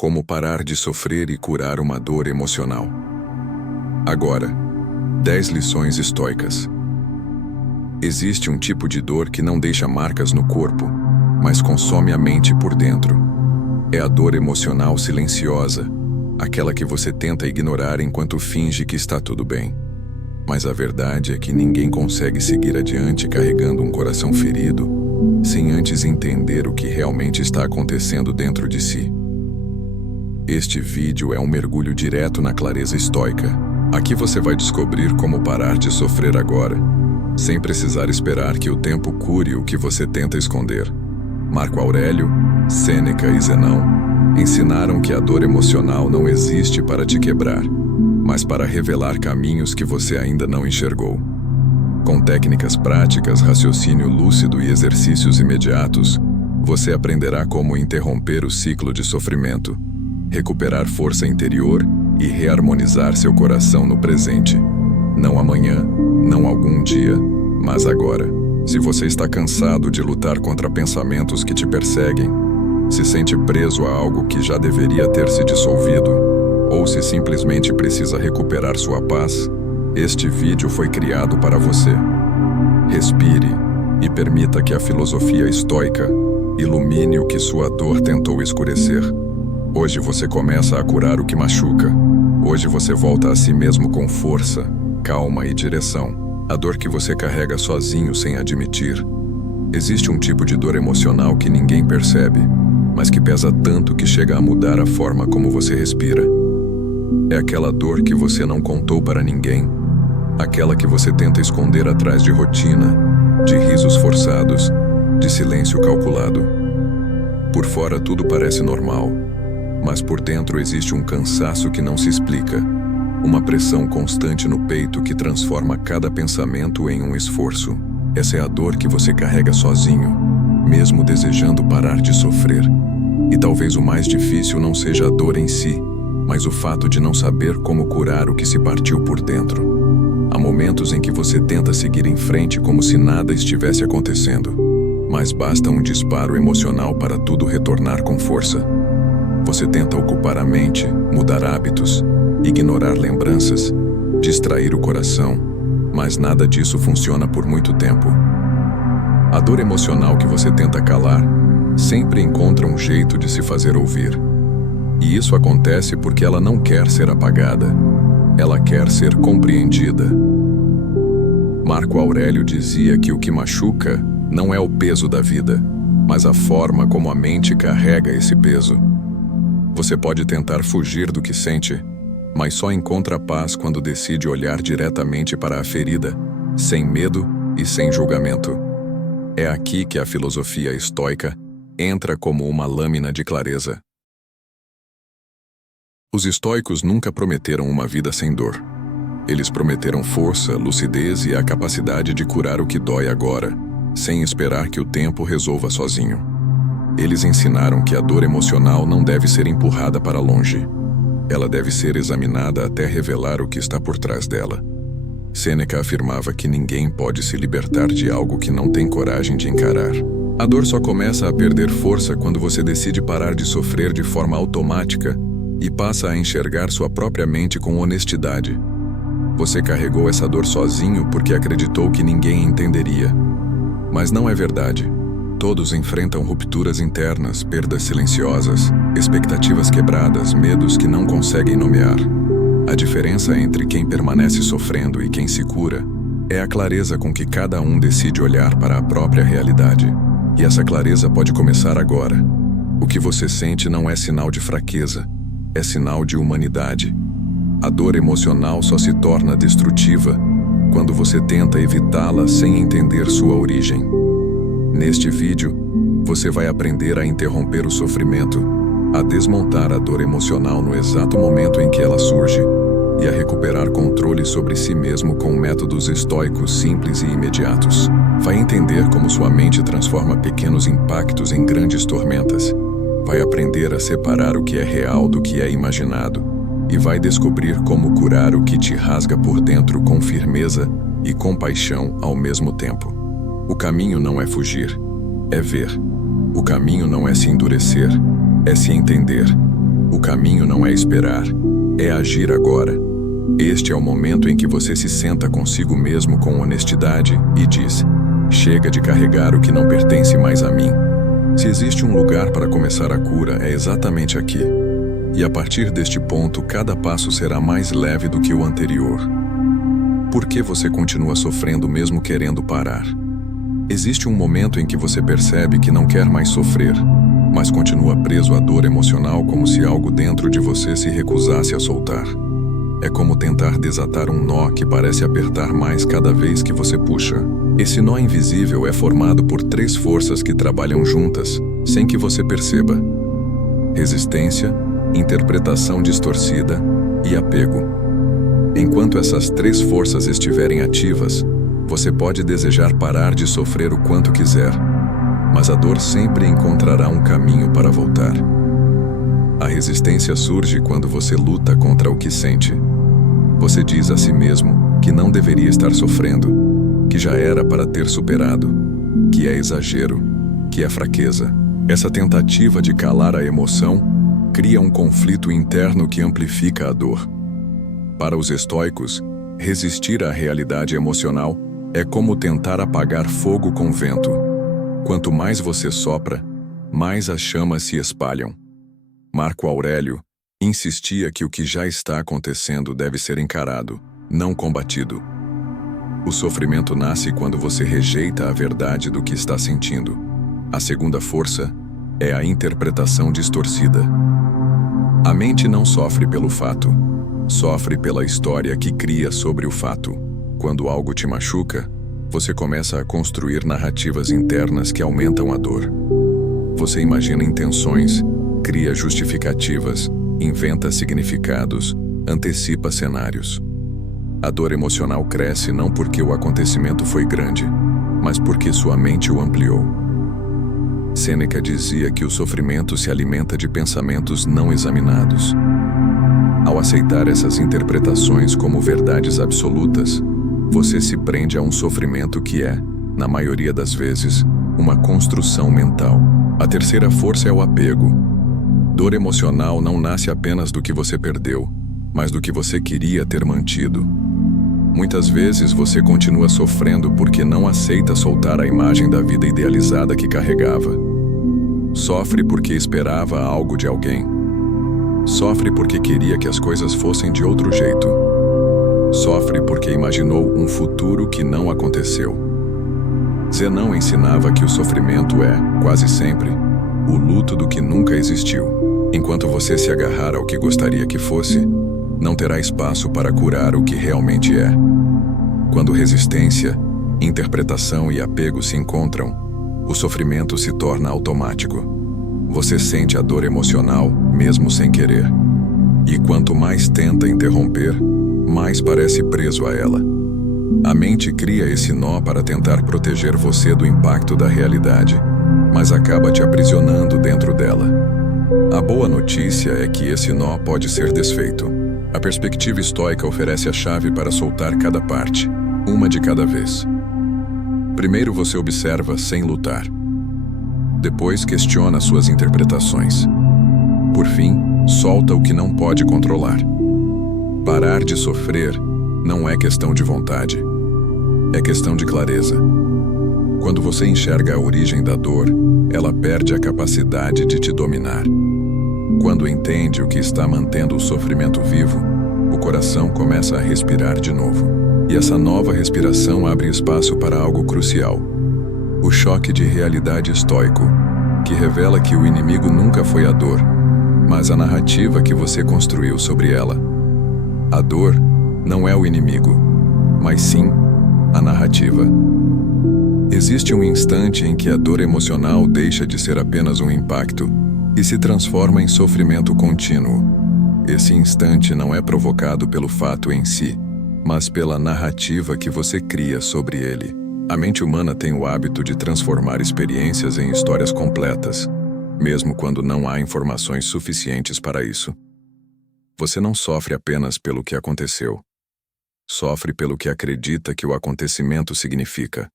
Como parar de sofrer e curar uma dor emocional. Agora, 10 lições estoicas. Existe um tipo de dor que não deixa marcas no corpo, mas consome a mente por dentro. É a dor emocional silenciosa, aquela que você tenta ignorar enquanto finge que está tudo bem. Mas a verdade é que ninguém consegue seguir adiante carregando um coração ferido, sem antes entender o que realmente está acontecendo dentro de si. Este vídeo é um mergulho direto na clareza estoica. Aqui você vai descobrir como parar de sofrer agora, sem precisar esperar que o tempo cure o que você tenta esconder. Marco Aurélio, Sêneca e Zenão ensinaram que a dor emocional não existe para te quebrar, mas para revelar caminhos que você ainda não enxergou. Com técnicas práticas, raciocínio lúcido e exercícios imediatos, você aprenderá como interromper o ciclo de sofrimento, recuperar força interior e reharmonizar seu coração no presente. Não amanhã, não algum dia, mas agora. Se você está cansado de lutar contra pensamentos que te perseguem, se sente preso a algo que já deveria ter se dissolvido, ou se simplesmente precisa recuperar sua paz, este vídeo foi criado para você. Respire e permita que a filosofia estoica ilumine o que sua dor tentou escurecer. Hoje você começa a curar o que machuca. Hoje você volta a si mesmo com força, calma e direção. A dor que você carrega sozinho sem admitir. Existe um tipo de dor emocional que ninguém percebe, mas que pesa tanto que chega a mudar a forma como você respira. É aquela dor que você não contou para ninguém. Aquela que você tenta esconder atrás de rotina, de risos forçados, de silêncio calculado. Por fora tudo parece normal, mas por dentro existe um cansaço que não se explica, uma pressão constante no peito que transforma cada pensamento em um esforço. Essa é a dor que você carrega sozinho, mesmo desejando parar de sofrer. E talvez o mais difícil não seja a dor em si, mas o fato de não saber como curar o que se partiu por dentro. Há momentos em que você tenta seguir em frente como se nada estivesse acontecendo, mas basta um disparo emocional para tudo retornar com força. Você tenta ocupar a mente, mudar hábitos, ignorar lembranças, distrair o coração, mas nada disso funciona por muito tempo. A dor emocional que você tenta calar sempre encontra um jeito de se fazer ouvir. E isso acontece porque ela não quer ser apagada, ela quer ser compreendida. Marco Aurélio dizia que o que machuca não é o peso da vida, mas a forma como a mente carrega esse peso. Você pode tentar fugir do que sente, mas só encontra paz quando decide olhar diretamente para a ferida, sem medo e sem julgamento. É aqui que a filosofia estoica entra como uma lâmina de clareza. Os estoicos nunca prometeram uma vida sem dor. Eles prometeram força, lucidez e a capacidade de curar o que dói agora, sem esperar que o tempo resolva sozinho. Eles ensinaram que a dor emocional não deve ser empurrada para longe. Ela deve ser examinada até revelar o que está por trás dela. Sêneca afirmava que ninguém pode se libertar de algo que não tem coragem de encarar. A dor só começa a perder força quando você decide parar de sofrer de forma automática e passa a enxergar sua própria mente com honestidade. Você carregou essa dor sozinho porque acreditou que ninguém entenderia. Mas não é verdade. Todos enfrentam rupturas internas, perdas silenciosas, expectativas quebradas, medos que não conseguem nomear. A diferença entre quem permanece sofrendo e quem se cura é a clareza com que cada um decide olhar para a própria realidade. E essa clareza pode começar agora. O que você sente não é sinal de fraqueza, é sinal de humanidade. A dor emocional só se torna destrutiva quando você tenta evitá-la sem entender sua origem. Neste vídeo, você vai aprender a interromper o sofrimento, a desmontar a dor emocional no exato momento em que ela surge e a recuperar controle sobre si mesmo com métodos estoicos simples e imediatos. Vai entender como sua mente transforma pequenos impactos em grandes tormentas. Vai aprender a separar o que é real do que é imaginado e vai descobrir como curar o que te rasga por dentro com firmeza e compaixão ao mesmo tempo. O caminho não é fugir, é ver. O caminho não é se endurecer, é se entender. O caminho não é esperar, é agir agora. Este é o momento em que você se senta consigo mesmo com honestidade e diz: chega de carregar o que não pertence mais a mim. Se existe um lugar para começar a cura, é exatamente aqui. E a partir deste ponto, cada passo será mais leve do que o anterior. Por que você continua sofrendo mesmo querendo parar? Existe um momento em que você percebe que não quer mais sofrer, mas continua preso à dor emocional como se algo dentro de você se recusasse a soltar. É como tentar desatar um nó que parece apertar mais cada vez que você puxa. Esse nó invisível é formado por 3 forças que trabalham juntas, sem que você perceba: resistência, interpretação distorcida e apego. Enquanto essas 3 forças estiverem ativas, você pode desejar parar de sofrer o quanto quiser, mas a dor sempre encontrará um caminho para voltar. A resistência surge quando você luta contra o que sente. Você diz a si mesmo que não deveria estar sofrendo, que já era para ter superado, que é exagero, que é fraqueza. Essa tentativa de calar a emoção cria um conflito interno que amplifica a dor. Para os estoicos, resistir à realidade emocional é como tentar apagar fogo com vento. Quanto mais você sopra, mais as chamas se espalham. Marco Aurélio insistia que o que já está acontecendo deve ser encarado, não combatido. O sofrimento nasce quando você rejeita a verdade do que está sentindo. A segunda força é a interpretação distorcida. A mente não sofre pelo fato, sofre pela história que cria sobre o fato. Quando algo te machuca, você começa a construir narrativas internas que aumentam a dor. Você imagina intenções, cria justificativas, inventa significados, antecipa cenários. A dor emocional cresce não porque o acontecimento foi grande, mas porque sua mente o ampliou. Sêneca dizia que o sofrimento se alimenta de pensamentos não examinados. Ao aceitar essas interpretações como verdades absolutas, você se prende a um sofrimento que é, na maioria das vezes, uma construção mental. A terceira força é o apego. Dor emocional não nasce apenas do que você perdeu, mas do que você queria ter mantido. Muitas vezes você continua sofrendo porque não aceita soltar a imagem da vida idealizada que carregava. Sofre porque esperava algo de alguém. Sofre porque queria que as coisas fossem de outro jeito. Sofre porque imaginou um futuro que não aconteceu. Zenão ensinava que o sofrimento é, quase sempre, o luto do que nunca existiu. Enquanto você se agarrar ao que gostaria que fosse, não terá espaço para curar o que realmente é. Quando resistência, interpretação e apego se encontram, o sofrimento se torna automático. Você sente a dor emocional, mesmo sem querer. E quanto mais tenta interromper, mais parece preso a ela. A mente cria esse nó para tentar proteger você do impacto da realidade, mas acaba te aprisionando dentro dela. A boa notícia é que esse nó pode ser desfeito. A perspectiva estoica oferece a chave para soltar cada parte, uma de cada vez. Primeiro você observa sem lutar. Depois questiona suas interpretações. Por fim, solta o que não pode controlar. Parar de sofrer não é questão de vontade, é questão de clareza. Quando você enxerga a origem da dor, ela perde a capacidade de te dominar. Quando entende o que está mantendo o sofrimento vivo, o coração começa a respirar de novo. E essa nova respiração abre espaço para algo crucial: o choque de realidade estoico, que revela que o inimigo nunca foi a dor, mas a narrativa que você construiu sobre ela. A dor não é o inimigo, mas sim a narrativa. Existe um instante em que a dor emocional deixa de ser apenas um impacto e se transforma em sofrimento contínuo. Esse instante não é provocado pelo fato em si, mas pela narrativa que você cria sobre ele. A mente humana tem o hábito de transformar experiências em histórias completas, mesmo quando não há informações suficientes para isso. Você não sofre apenas pelo que aconteceu. Sofre pelo que acredita que o acontecimento significa.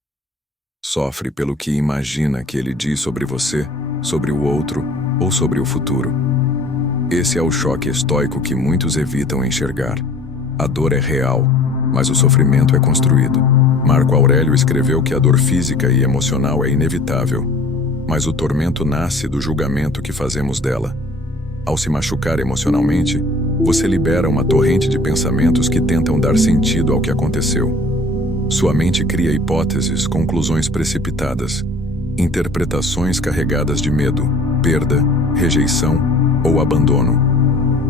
Sofre pelo que imagina que ele diz sobre você, sobre o outro ou sobre o futuro. Esse é o choque estoico que muitos evitam enxergar. A dor é real, mas o sofrimento é construído. Marco Aurélio escreveu que a dor física e emocional é inevitável, mas o tormento nasce do julgamento que fazemos dela. Ao se machucar emocionalmente, você libera uma torrente de pensamentos que tentam dar sentido ao que aconteceu. Sua mente cria hipóteses, conclusões precipitadas, interpretações carregadas de medo, perda, rejeição ou abandono.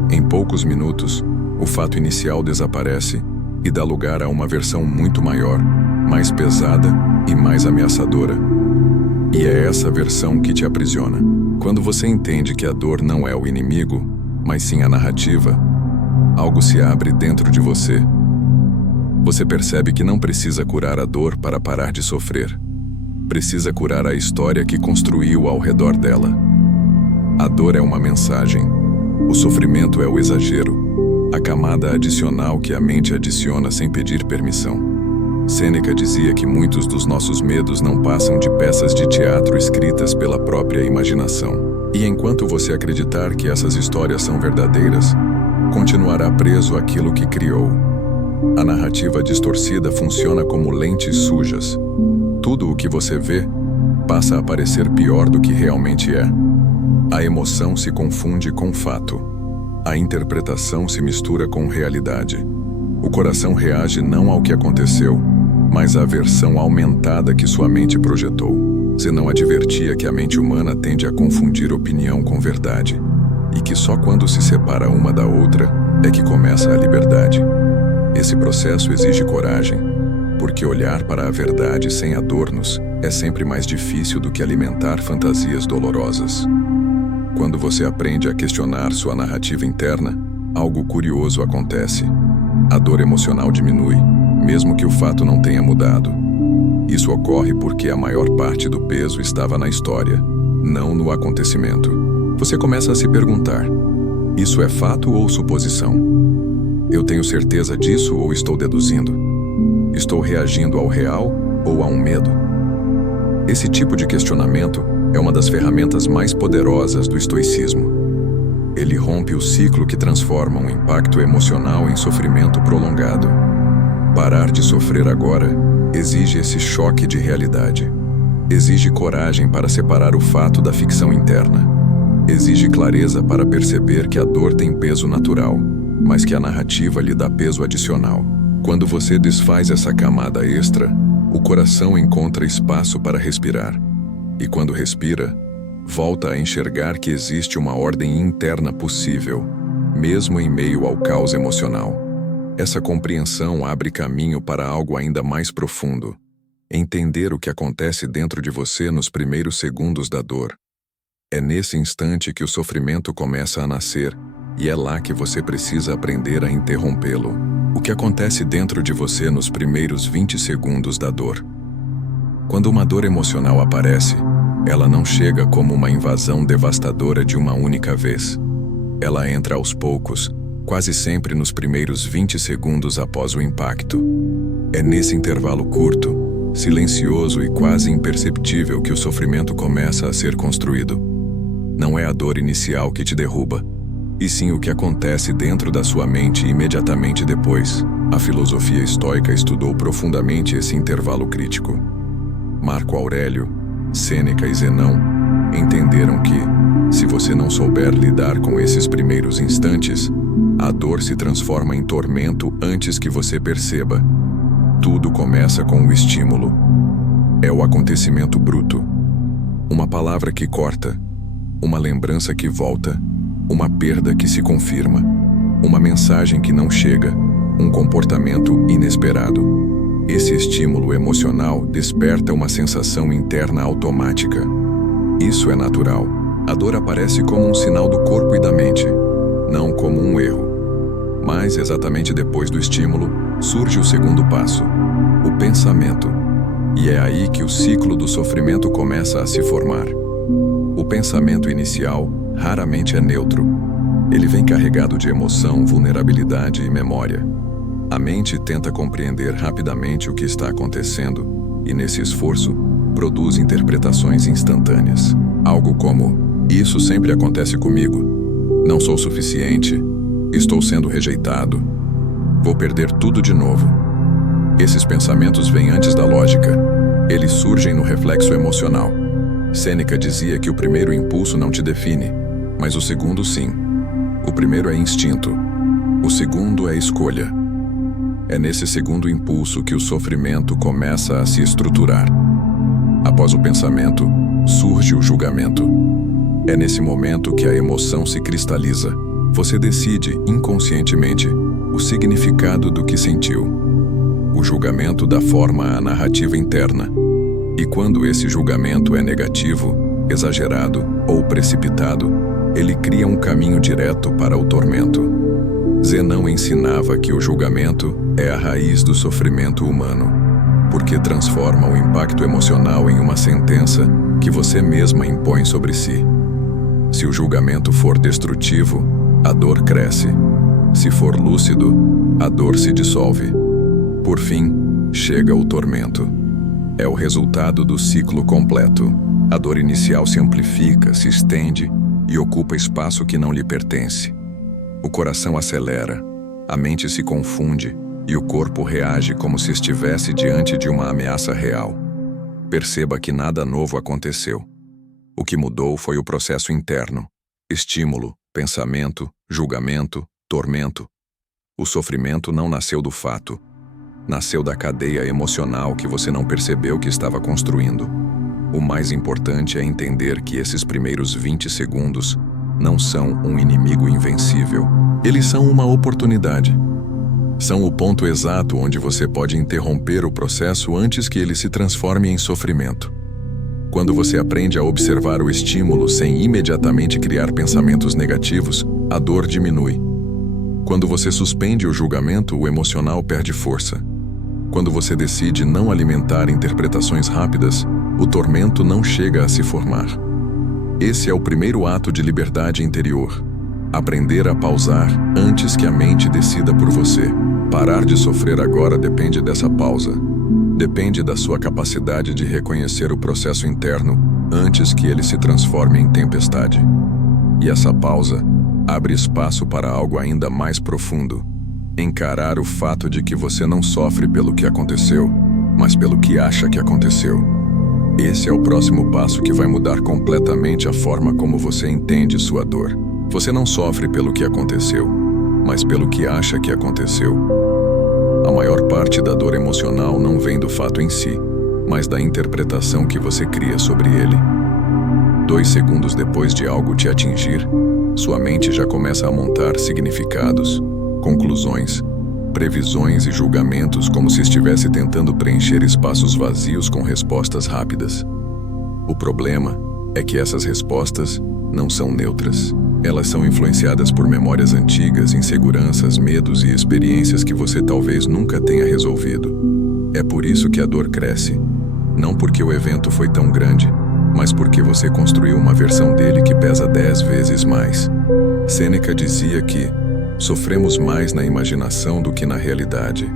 Em poucos minutos, o fato inicial desaparece e dá lugar a uma versão muito maior, mais pesada e mais ameaçadora. E é essa versão que te aprisiona. Quando você entende que a dor não é o inimigo, mas sim a narrativa, algo se abre dentro de você. Você percebe que não precisa curar a dor para parar de sofrer. Precisa curar a história que construiu ao redor dela. A dor é uma mensagem. O sofrimento é o exagero, a camada adicional que a mente adiciona sem pedir permissão. Sêneca dizia que muitos dos nossos medos não passam de peças de teatro escritas pela própria imaginação. E enquanto você acreditar que essas histórias são verdadeiras, continuará preso àquilo que criou. A narrativa distorcida funciona como lentes sujas. Tudo o que você vê passa a parecer pior do que realmente é. A emoção se confunde com fato. A interpretação se mistura com realidade. O coração reage não ao que aconteceu, mas à versão aumentada que sua mente projetou. Você não advertia que a mente humana tende a confundir opinião com verdade, e que só quando se separa uma da outra é que começa a liberdade. Esse processo exige coragem, porque olhar para a verdade sem adornos é sempre mais difícil do que alimentar fantasias dolorosas. Quando você aprende a questionar sua narrativa interna, algo curioso acontece. A dor emocional diminui, mesmo que o fato não tenha mudado. Isso ocorre porque a maior parte do peso estava na história, não no acontecimento. Você começa a se perguntar: isso é fato ou suposição? Eu tenho certeza disso ou estou deduzindo? Estou reagindo ao real ou a um medo? Esse tipo de questionamento é uma das ferramentas mais poderosas do estoicismo. Ele rompe o ciclo que transforma um impacto emocional em sofrimento prolongado. Parar de sofrer agora exige esse choque de realidade. Exige coragem para separar o fato da ficção interna. Exige clareza para perceber que a dor tem peso natural, mas que a narrativa lhe dá peso adicional. Quando você desfaz essa camada extra, o coração encontra espaço para respirar. E quando respira, volta a enxergar que existe uma ordem interna possível, mesmo em meio ao caos emocional. Essa compreensão abre caminho para algo ainda mais profundo: entender o que acontece dentro de você nos primeiros segundos da dor. É nesse instante que o sofrimento começa a nascer, e é lá que você precisa aprender a interrompê-lo. O que acontece dentro de você nos primeiros 20 segundos da dor? Quando uma dor emocional aparece, ela não chega como uma invasão devastadora de uma única vez. Ela entra aos poucos, quase sempre nos primeiros 20 segundos após o impacto. É nesse intervalo curto, silencioso e quase imperceptível que o sofrimento começa a ser construído. Não é a dor inicial que te derruba, e sim o que acontece dentro da sua mente imediatamente depois. A filosofia estoica estudou profundamente esse intervalo crítico. Marco Aurélio, Sêneca e Zenão entenderam que, se você não souber lidar com esses primeiros instantes, a dor se transforma em tormento antes que você perceba. Tudo começa com o estímulo. É o acontecimento bruto. Uma palavra que corta, uma lembrança que volta, uma perda que se confirma, uma mensagem que não chega, um comportamento inesperado. Esse estímulo emocional desperta uma sensação interna automática. Isso é natural. A dor aparece como um sinal do corpo e da mente, não como um erro. Mas, exatamente depois do estímulo, surge o segundo passo: o pensamento. E é aí que o ciclo do sofrimento começa a se formar. O pensamento inicial raramente é neutro. Ele vem carregado de emoção, vulnerabilidade e memória. A mente tenta compreender rapidamente o que está acontecendo e, nesse esforço, produz interpretações instantâneas. Algo como: isso sempre acontece comigo. Não sou suficiente. Estou sendo rejeitado. Vou perder tudo de novo. Esses pensamentos vêm antes da lógica. Eles surgem no reflexo emocional. Sêneca dizia que o primeiro impulso não te define, mas o segundo sim. O primeiro é instinto. O segundo é escolha. É nesse segundo impulso que o sofrimento começa a se estruturar. Após o pensamento, surge o julgamento. É nesse momento que a emoção se cristaliza. Você decide, inconscientemente, o significado do que sentiu. O julgamento dá forma à narrativa interna. E quando esse julgamento é negativo, exagerado ou precipitado, ele cria um caminho direto para o tormento. Zenão ensinava que o julgamento é a raiz do sofrimento humano, porque transforma o impacto emocional em uma sentença que você mesma impõe sobre si. Se o julgamento for destrutivo, a dor cresce. Se for lúcido, a dor se dissolve. Por fim, chega o tormento. É o resultado do ciclo completo. A dor inicial se amplifica, se estende e ocupa espaço que não lhe pertence. O coração acelera, a mente se confunde e o corpo reage como se estivesse diante de uma ameaça real. Perceba que nada novo aconteceu. O que mudou foi o processo interno. Estímulo, pensamento, julgamento, tormento. O sofrimento não nasceu do fato. Nasceu da cadeia emocional que você não percebeu que estava construindo. O mais importante é entender que esses primeiros 20 segundos não são um inimigo invencível. Eles são uma oportunidade. São o ponto exato onde você pode interromper o processo antes que ele se transforme em sofrimento. Quando você aprende a observar o estímulo sem imediatamente criar pensamentos negativos, a dor diminui. Quando você suspende o julgamento, o emocional perde força. Quando você decide não alimentar interpretações rápidas, o tormento não chega a se formar. Esse é o primeiro ato de liberdade interior. Aprender a pausar antes que a mente decida por você. Parar de sofrer agora depende dessa pausa. Depende da sua capacidade de reconhecer o processo interno antes que ele se transforme em tempestade. E essa pausa abre espaço para algo ainda mais profundo. Encarar o fato de que você não sofre pelo que aconteceu, mas pelo que acha que aconteceu. Esse é o próximo passo que vai mudar completamente a forma como você entende sua dor. Você não sofre pelo que aconteceu, mas pelo que acha que aconteceu. A maior parte da dor emocional não vem do fato em si, mas da interpretação que você cria sobre ele. 2 segundos depois de algo te atingir, sua mente já começa a montar significados, conclusões, previsões e julgamentos como se estivesse tentando preencher espaços vazios com respostas rápidas. O problema é que essas respostas não são neutras. Elas são influenciadas por memórias antigas, inseguranças, medos e experiências que você talvez nunca tenha resolvido. É por isso que a dor cresce. Não porque o evento foi tão grande, mas porque você construiu uma versão dele que pesa 10 vezes mais. Sêneca dizia que sofremos mais na imaginação do que na realidade.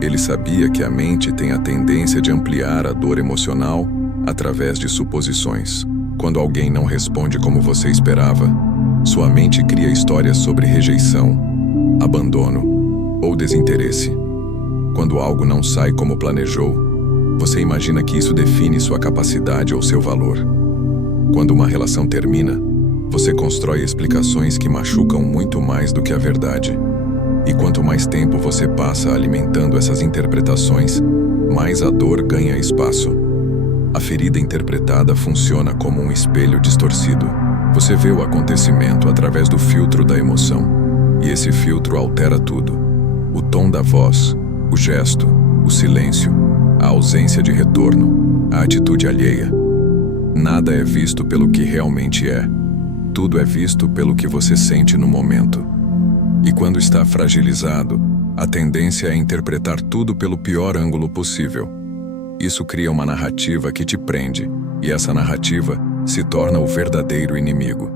Ele sabia que a mente tem a tendência de ampliar a dor emocional através de suposições. Quando alguém não responde como você esperava, sua mente cria histórias sobre rejeição, abandono ou desinteresse. Quando algo não sai como planejou, você imagina que isso define sua capacidade ou seu valor. Quando uma relação termina, você constrói explicações que machucam muito mais do que a verdade. E quanto mais tempo você passa alimentando essas interpretações, mais a dor ganha espaço. A ferida interpretada funciona como um espelho distorcido. Você vê o acontecimento através do filtro da emoção. E esse filtro altera tudo. O tom da voz, o gesto, o silêncio, a ausência de retorno, a atitude alheia. Nada é visto pelo que realmente é. Tudo é visto pelo que você sente no momento. E quando está fragilizado, a tendência é interpretar tudo pelo pior ângulo possível. Isso cria uma narrativa que te prende, e essa narrativa se torna o verdadeiro inimigo.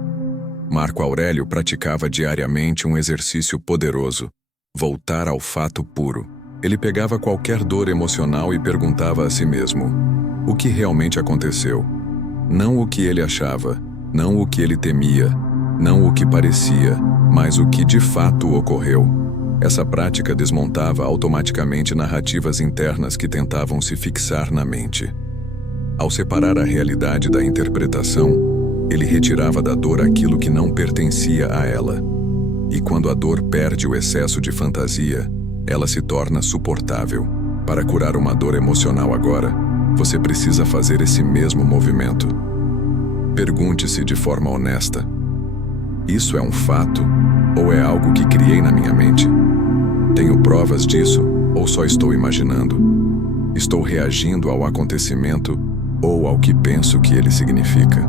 Marco Aurélio praticava diariamente um exercício poderoso: voltar ao fato puro. Ele pegava qualquer dor emocional e perguntava a si mesmo: o que realmente aconteceu? Não o que ele achava, não o que ele temia, não o que parecia, mas o que de fato ocorreu. Essa prática desmontava automaticamente narrativas internas que tentavam se fixar na mente. Ao separar a realidade da interpretação, ele retirava da dor aquilo que não pertencia a ela. E quando a dor perde o excesso de fantasia, ela se torna suportável. Para curar uma dor emocional agora, você precisa fazer esse mesmo movimento. Pergunte-se de forma honesta: isso é um fato ou é algo que criei na minha mente? Tenho provas disso ou só estou imaginando? Estou reagindo ao acontecimento ou ao que penso que ele significa?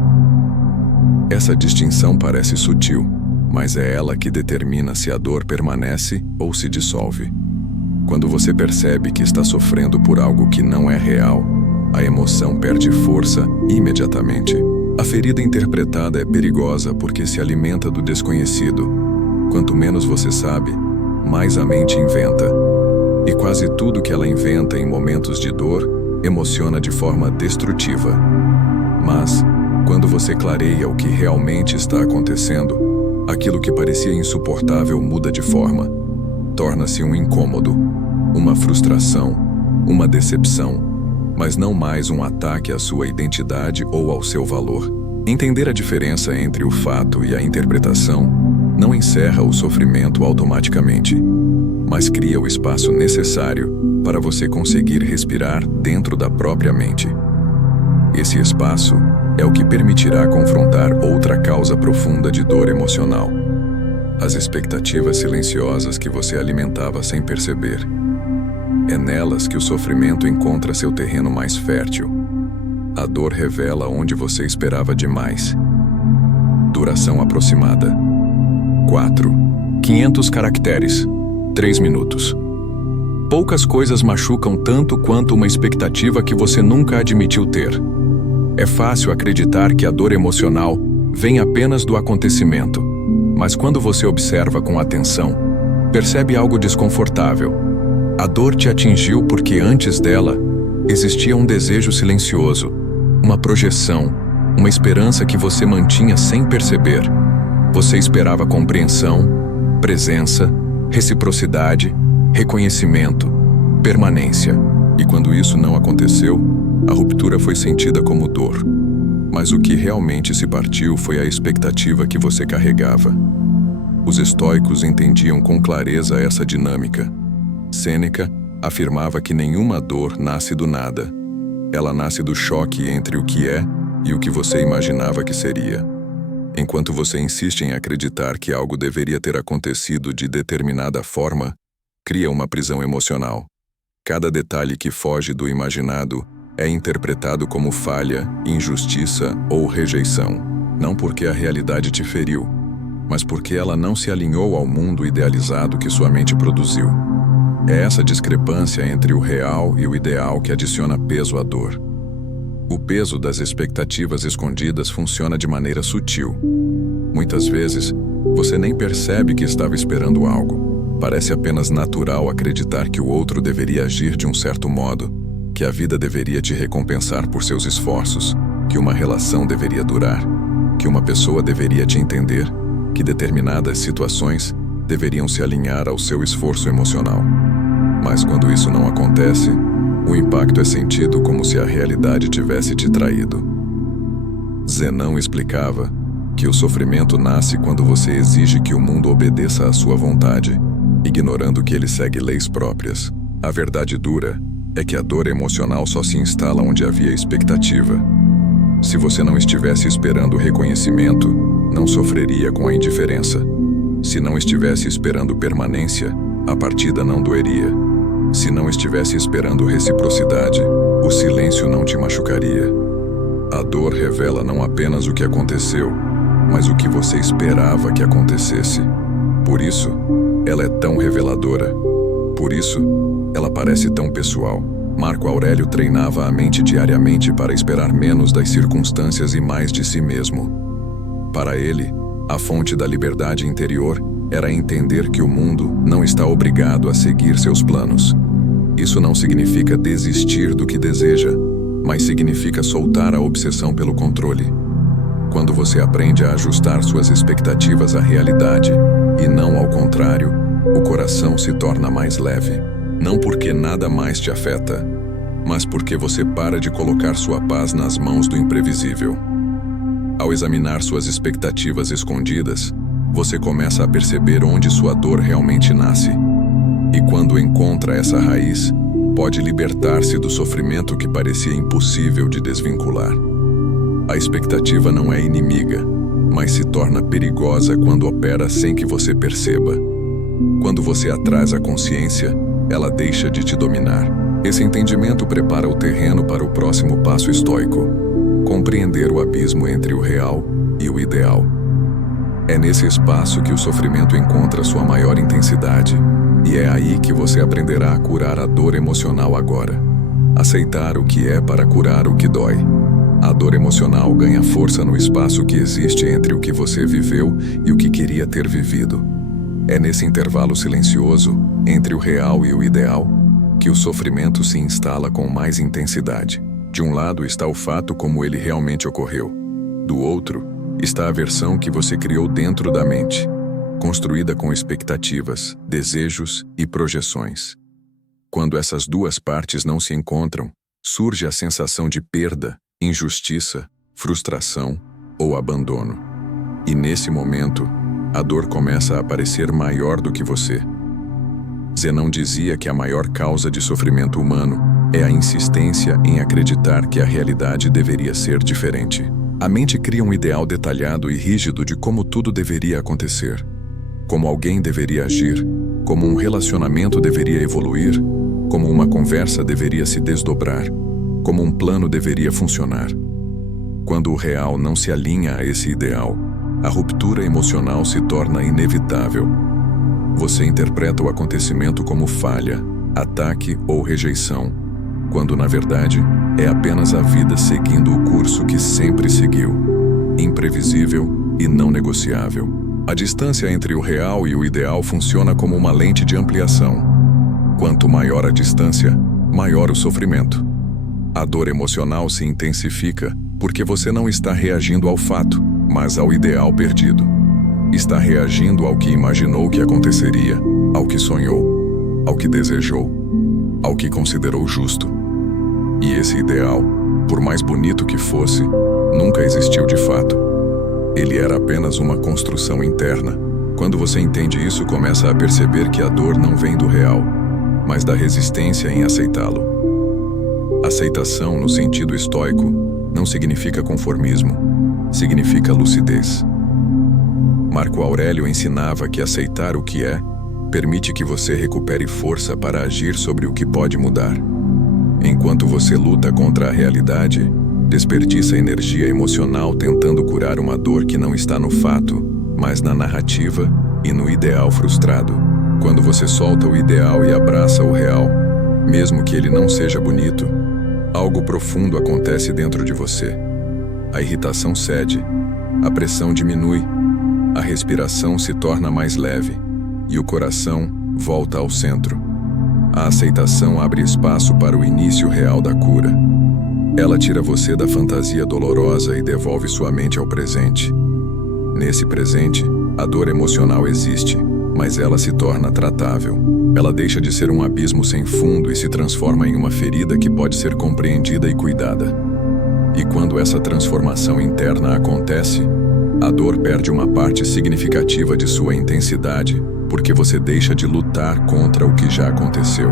Essa distinção parece sutil, mas é ela que determina se a dor permanece ou se dissolve. Quando você percebe que está sofrendo por algo que não é real, a emoção perde força imediatamente. A ferida interpretada é perigosa porque se alimenta do desconhecido. Quanto menos você sabe, mais a mente inventa. E quase tudo que ela inventa em momentos de dor emociona de forma destrutiva. Mas, quando você clareia o que realmente está acontecendo, aquilo que parecia insuportável muda de forma. Torna-se um incômodo, uma frustração, uma decepção, mas não mais um ataque à sua identidade ou ao seu valor. Entender a diferença entre o fato e a interpretação não encerra o sofrimento automaticamente, mas cria o espaço necessário para você conseguir respirar dentro da própria mente. Esse espaço é o que permitirá confrontar outra causa profunda de dor emocional: as expectativas silenciosas que você alimentava sem perceber. É nelas que o sofrimento encontra seu terreno mais fértil. A dor revela onde você esperava demais. Duração aproximada: 500 caracteres, 3 minutos. Poucas coisas machucam tanto quanto uma expectativa que você nunca admitiu ter. É fácil acreditar que a dor emocional vem apenas do acontecimento, mas quando você observa com atenção, percebe algo desconfortável. A dor te atingiu porque antes dela existia um desejo silencioso, uma projeção, uma esperança que você mantinha sem perceber. Você esperava compreensão, presença, reciprocidade, reconhecimento, permanência. E quando isso não aconteceu, a ruptura foi sentida como dor. Mas o que realmente se partiu foi a expectativa que você carregava. Os estoicos entendiam com clareza essa dinâmica. Sêneca afirmava que nenhuma dor nasce do nada. Ela nasce do choque entre o que é e o que você imaginava que seria. Enquanto você insiste em acreditar que algo deveria ter acontecido de determinada forma, cria uma prisão emocional. Cada detalhe que foge do imaginado é interpretado como falha, injustiça ou rejeição, não porque a realidade te feriu, mas porque ela não se alinhou ao mundo idealizado que sua mente produziu. É essa discrepância entre o real e o ideal que adiciona peso à dor. O peso das expectativas escondidas funciona de maneira sutil. Muitas vezes, você nem percebe que estava esperando algo. Parece apenas natural acreditar que o outro deveria agir de um certo modo, que a vida deveria te recompensar por seus esforços, que uma relação deveria durar, que uma pessoa deveria te entender, que determinadas situações deveriam se alinhar ao seu esforço emocional. Mas quando isso não acontece, o impacto é sentido como se a realidade tivesse te traído. Zenão explicava que o sofrimento nasce quando você exige que o mundo obedeça à sua vontade, ignorando que ele segue leis próprias. A verdade dura é que a dor emocional só se instala onde havia expectativa. Se você não estivesse esperando reconhecimento, não sofreria com a indiferença. Se não estivesse esperando permanência, a partida não doeria. Se não estivesse esperando reciprocidade, o silêncio não te machucaria. A dor revela não apenas o que aconteceu, mas o que você esperava que acontecesse. Por isso, ela é tão reveladora. Por isso, ela parece tão pessoal. Marco Aurélio treinava a mente diariamente para esperar menos das circunstâncias e mais de si mesmo. Para ele, a fonte da liberdade interior era entender que o mundo não está obrigado a seguir seus planos. Isso não significa desistir do que deseja, mas significa soltar a obsessão pelo controle. Quando você aprende a ajustar suas expectativas à realidade, e não ao contrário, o coração se torna mais leve. Não porque nada mais te afeta, mas porque você para de colocar sua paz nas mãos do imprevisível. Ao examinar suas expectativas escondidas, você começa a perceber onde sua dor realmente nasce. E quando encontra essa raiz, pode libertar-se do sofrimento que parecia impossível de desvincular. A expectativa não é inimiga, mas se torna perigosa quando opera sem que você perceba. Quando você a traz à consciência, ela deixa de te dominar. Esse entendimento prepara o terreno para o próximo passo estoico: compreender o abismo entre o real e o ideal. É nesse espaço que o sofrimento encontra sua maior intensidade, e é aí que você aprenderá a curar a dor emocional agora. Aceitar o que é para curar o que dói. A dor emocional ganha força no espaço que existe entre o que você viveu e o que queria ter vivido. É nesse intervalo silencioso, entre o real e o ideal, que o sofrimento se instala com mais intensidade. De um lado está o fato como ele realmente ocorreu. Do outro, está a versão que você criou dentro da mente, construída com expectativas, desejos e projeções. Quando essas duas partes não se encontram, surge a sensação de perda, injustiça, frustração ou abandono. E nesse momento, a dor começa a parecer maior do que você. Zenão dizia que a maior causa de sofrimento humano é a insistência em acreditar que a realidade deveria ser diferente. A mente cria um ideal detalhado e rígido de como tudo deveria acontecer, como alguém deveria agir, como um relacionamento deveria evoluir, como uma conversa deveria se desdobrar, como um plano deveria funcionar. Quando o real não se alinha a esse ideal, a ruptura emocional se torna inevitável. Você interpreta o acontecimento como falha, ataque ou rejeição, quando na verdade é apenas a vida seguindo o curso que sempre seguiu, imprevisível e não negociável. A distância entre o real e o ideal funciona como uma lente de ampliação. Quanto maior a distância, maior o sofrimento. A dor emocional se intensifica porque você não está reagindo ao fato, mas ao ideal perdido. Está reagindo ao que imaginou que aconteceria, ao que sonhou, ao que desejou, ao que considerou justo. E esse ideal, por mais bonito que fosse, nunca existiu de fato. Ele era apenas uma construção interna. Quando você entende isso, começa a perceber que a dor não vem do real, mas da resistência em aceitá-lo. Aceitação, no sentido estoico, não significa conformismo, significa lucidez. Marco Aurélio ensinava que aceitar o que é permite que você recupere força para agir sobre o que pode mudar. Enquanto você luta contra a realidade, desperdiça energia emocional tentando curar uma dor que não está no fato, mas na narrativa e no ideal frustrado. Quando você solta o ideal e abraça o real, mesmo que ele não seja bonito, algo profundo acontece dentro de você. A irritação cede, a pressão diminui, a respiração se torna mais leve e o coração volta ao centro. A aceitação abre espaço para o início real da cura. Ela tira você da fantasia dolorosa e devolve sua mente ao presente. Nesse presente, a dor emocional existe, mas ela se torna tratável. Ela deixa de ser um abismo sem fundo e se transforma em uma ferida que pode ser compreendida e cuidada. E quando essa transformação interna acontece, a dor perde uma parte significativa de sua intensidade, porque você deixa de lutar contra o que já aconteceu.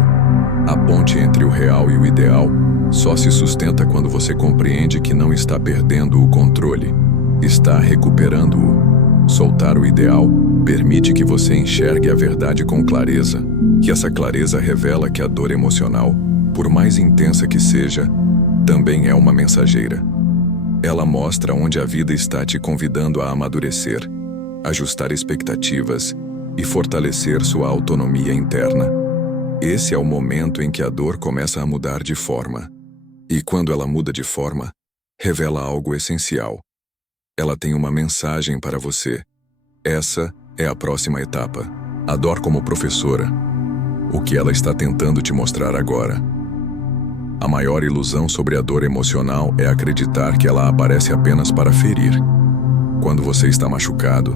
A ponte entre o real e o ideal só se sustenta quando você compreende que não está perdendo o controle, está recuperando-o. Soltar o ideal permite que você enxergue a verdade com clareza, que essa clareza revela que a dor emocional, por mais intensa que seja, também é uma mensageira. Ela mostra onde a vida está te convidando a amadurecer, ajustar expectativas e fortalecer sua autonomia interna. Esse é o momento em que a dor começa a mudar de forma. E quando ela muda de forma, revela algo essencial. Ela tem uma mensagem para você. Essa é a próxima etapa. A dor como professora. O que ela está tentando te mostrar agora? A maior ilusão sobre a dor emocional é acreditar que ela aparece apenas para ferir. Quando você está machucado,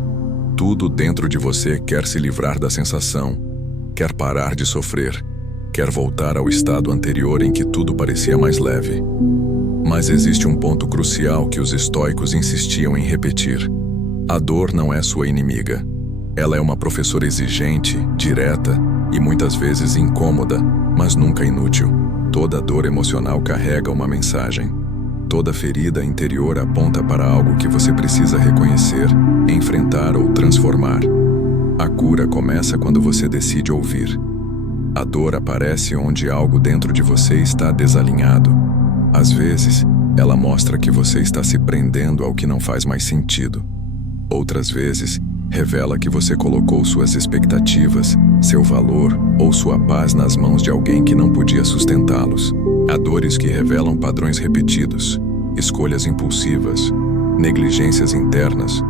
tudo dentro de você quer se livrar da sensação, quer parar de sofrer, quer voltar ao estado anterior em que tudo parecia mais leve. Mas existe um ponto crucial que os estoicos insistiam em repetir. A dor não é sua inimiga. Ela é uma professora exigente, direta e muitas vezes incômoda, mas nunca inútil. Toda dor emocional carrega uma mensagem. Toda ferida interior aponta para algo que você precisa reconhecer, enfrentar ou transformar. A cura começa quando você decide ouvir. A dor aparece onde algo dentro de você está desalinhado. Às vezes, ela mostra que você está se prendendo ao que não faz mais sentido. Outras vezes, revela que você colocou suas expectativas, seu valor ou sua paz nas mãos de alguém que não podia sustentá-los. Há dores que revelam padrões repetidos, escolhas impulsivas, negligências internas,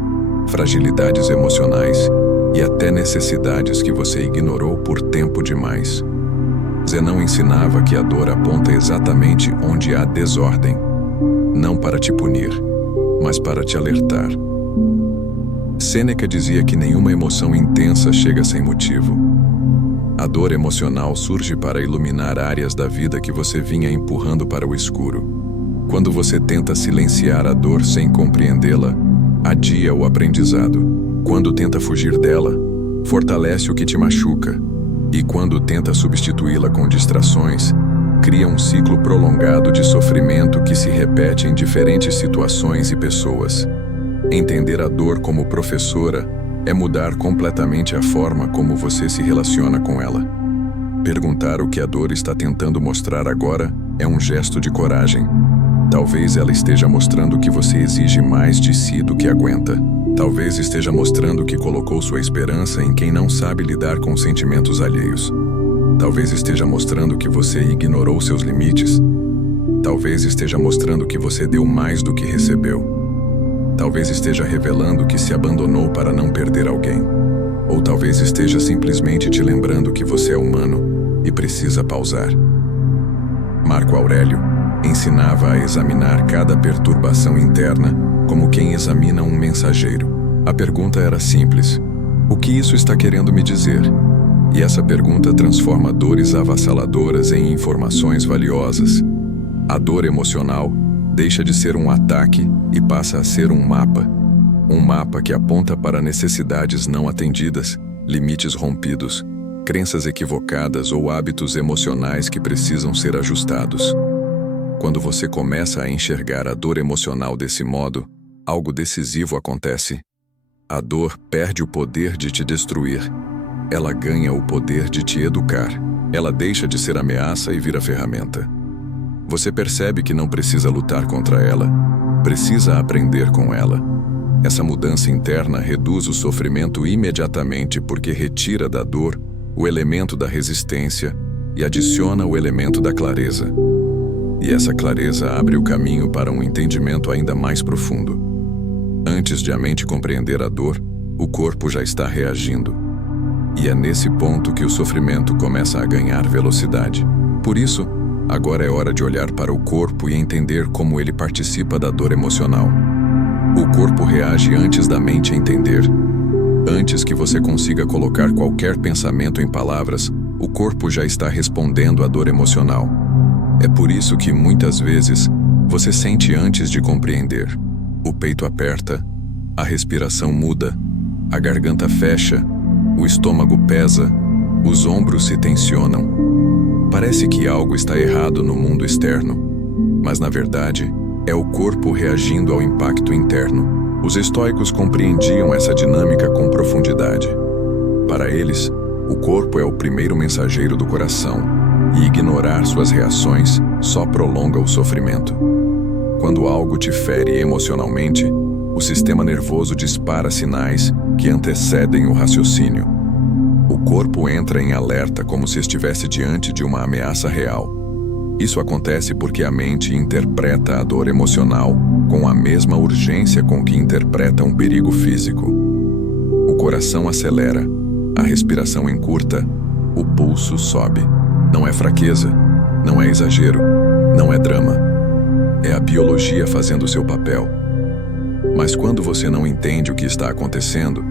fragilidades emocionais e até necessidades que você ignorou por tempo demais. Zenão ensinava que a dor aponta exatamente onde há desordem, não para te punir, mas para te alertar. Sêneca dizia que nenhuma emoção intensa chega sem motivo. A dor emocional surge para iluminar áreas da vida que você vinha empurrando para o escuro. Quando você tenta silenciar a dor sem compreendê-la, adia o aprendizado. Quando tenta fugir dela, fortalece o que te machuca. E quando tenta substituí-la com distrações, cria um ciclo prolongado de sofrimento que se repete em diferentes situações e pessoas. Entender a dor como professora é mudar completamente a forma como você se relaciona com ela. Perguntar o que a dor está tentando mostrar agora é um gesto de coragem. Talvez ela esteja mostrando que você exige mais de si do que aguenta. Talvez esteja mostrando que colocou sua esperança em quem não sabe lidar com sentimentos alheios. Talvez esteja mostrando que você ignorou seus limites. Talvez esteja mostrando que você deu mais do que recebeu. Talvez esteja revelando que se abandonou para não perder alguém. Ou talvez esteja simplesmente te lembrando que você é humano e precisa pausar. Marco Aurélio ensinava a examinar cada perturbação interna como quem examina um mensageiro. A pergunta era simples: o que isso está querendo me dizer? E essa pergunta transforma dores avassaladoras em informações valiosas. A dor emocional deixa de ser um ataque e passa a ser um mapa que aponta para necessidades não atendidas, limites rompidos, crenças equivocadas ou hábitos emocionais que precisam ser ajustados. Quando você começa a enxergar a dor emocional desse modo, algo decisivo acontece. A dor perde o poder de te destruir. Ela ganha o poder de te educar. Ela deixa de ser ameaça e vira ferramenta. Você percebe que não precisa lutar contra ela, precisa aprender com ela. Essa mudança interna reduz o sofrimento imediatamente porque retira da dor o elemento da resistência e adiciona o elemento da clareza. E essa clareza abre o caminho para um entendimento ainda mais profundo. Antes de a mente compreender a dor, o corpo já está reagindo. E é nesse ponto que o sofrimento começa a ganhar velocidade. Por isso, agora é hora de olhar para o corpo e entender como ele participa da dor emocional. O corpo reage antes da mente entender. Antes que você consiga colocar qualquer pensamento em palavras, o corpo já está respondendo à dor emocional. É por isso que, muitas vezes, você sente antes de compreender. O peito aperta, a respiração muda, a garganta fecha, o estômago pesa, os ombros se tensionam. Parece que algo está errado no mundo externo, mas na verdade é o corpo reagindo ao impacto interno. Os estoicos compreendiam essa dinâmica com profundidade. Para eles, o corpo é o primeiro mensageiro do coração, e ignorar suas reações só prolonga o sofrimento. Quando algo te fere emocionalmente, o sistema nervoso dispara sinais que antecedem o raciocínio. O corpo entra em alerta como se estivesse diante de uma ameaça real. Isso acontece porque a mente interpreta a dor emocional com a mesma urgência com que interpreta um perigo físico. O coração acelera, a respiração encurta, o pulso sobe. Não é fraqueza, não é exagero, não é drama. É a biologia fazendo seu papel. Mas quando você não entende o que está acontecendo,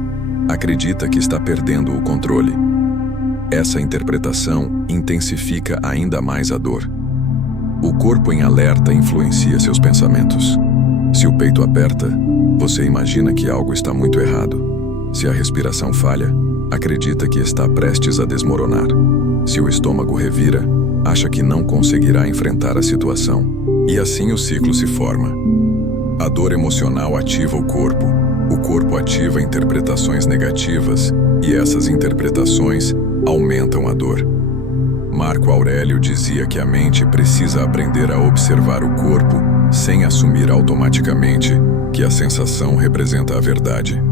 acredita que está perdendo o controle. Essa interpretação intensifica ainda mais a dor. O corpo em alerta influencia seus pensamentos. Se o peito aperta, você imagina que algo está muito errado. Se a respiração falha, acredita que está prestes a desmoronar. Se o estômago revira, acha que não conseguirá enfrentar a situação. E assim o ciclo se forma. A dor emocional ativa o corpo ativa interpretações negativas, e essas interpretações aumentam a dor. Marco Aurélio dizia que a mente precisa aprender a observar o corpo sem assumir automaticamente que a sensação representa a verdade.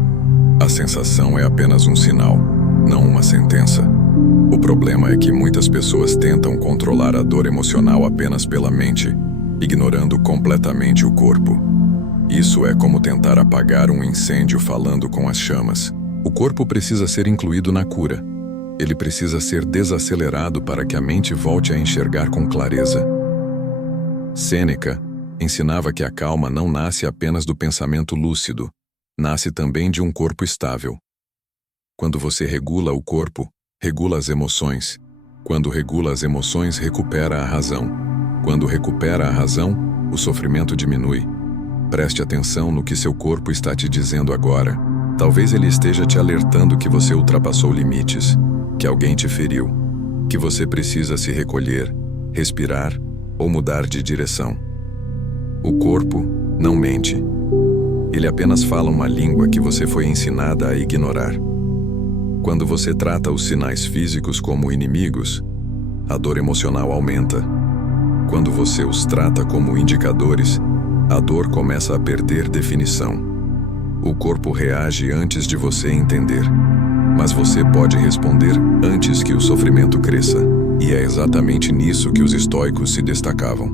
A sensação é apenas um sinal, não uma sentença. O problema é que muitas pessoas tentam controlar a dor emocional apenas pela mente, ignorando completamente o corpo. Isso é como tentar apagar um incêndio falando com as chamas. O corpo precisa ser incluído na cura. Ele precisa ser desacelerado para que a mente volte a enxergar com clareza. Sêneca ensinava que a calma não nasce apenas do pensamento lúcido, nasce também de um corpo estável. Quando você regula o corpo, regula as emoções. Quando regula as emoções, recupera a razão. Quando recupera a razão, o sofrimento diminui. Preste atenção no que seu corpo está te dizendo agora. Talvez ele esteja te alertando que você ultrapassou limites, que alguém te feriu, que você precisa se recolher, respirar ou mudar de direção. O corpo não mente. Ele apenas fala uma língua que você foi ensinada a ignorar. Quando você trata os sinais físicos como inimigos, a dor emocional aumenta. Quando você os trata como indicadores, a dor começa a perder definição. O corpo reage antes de você entender, mas você pode responder antes que o sofrimento cresça. E é exatamente nisso que os estoicos se destacavam: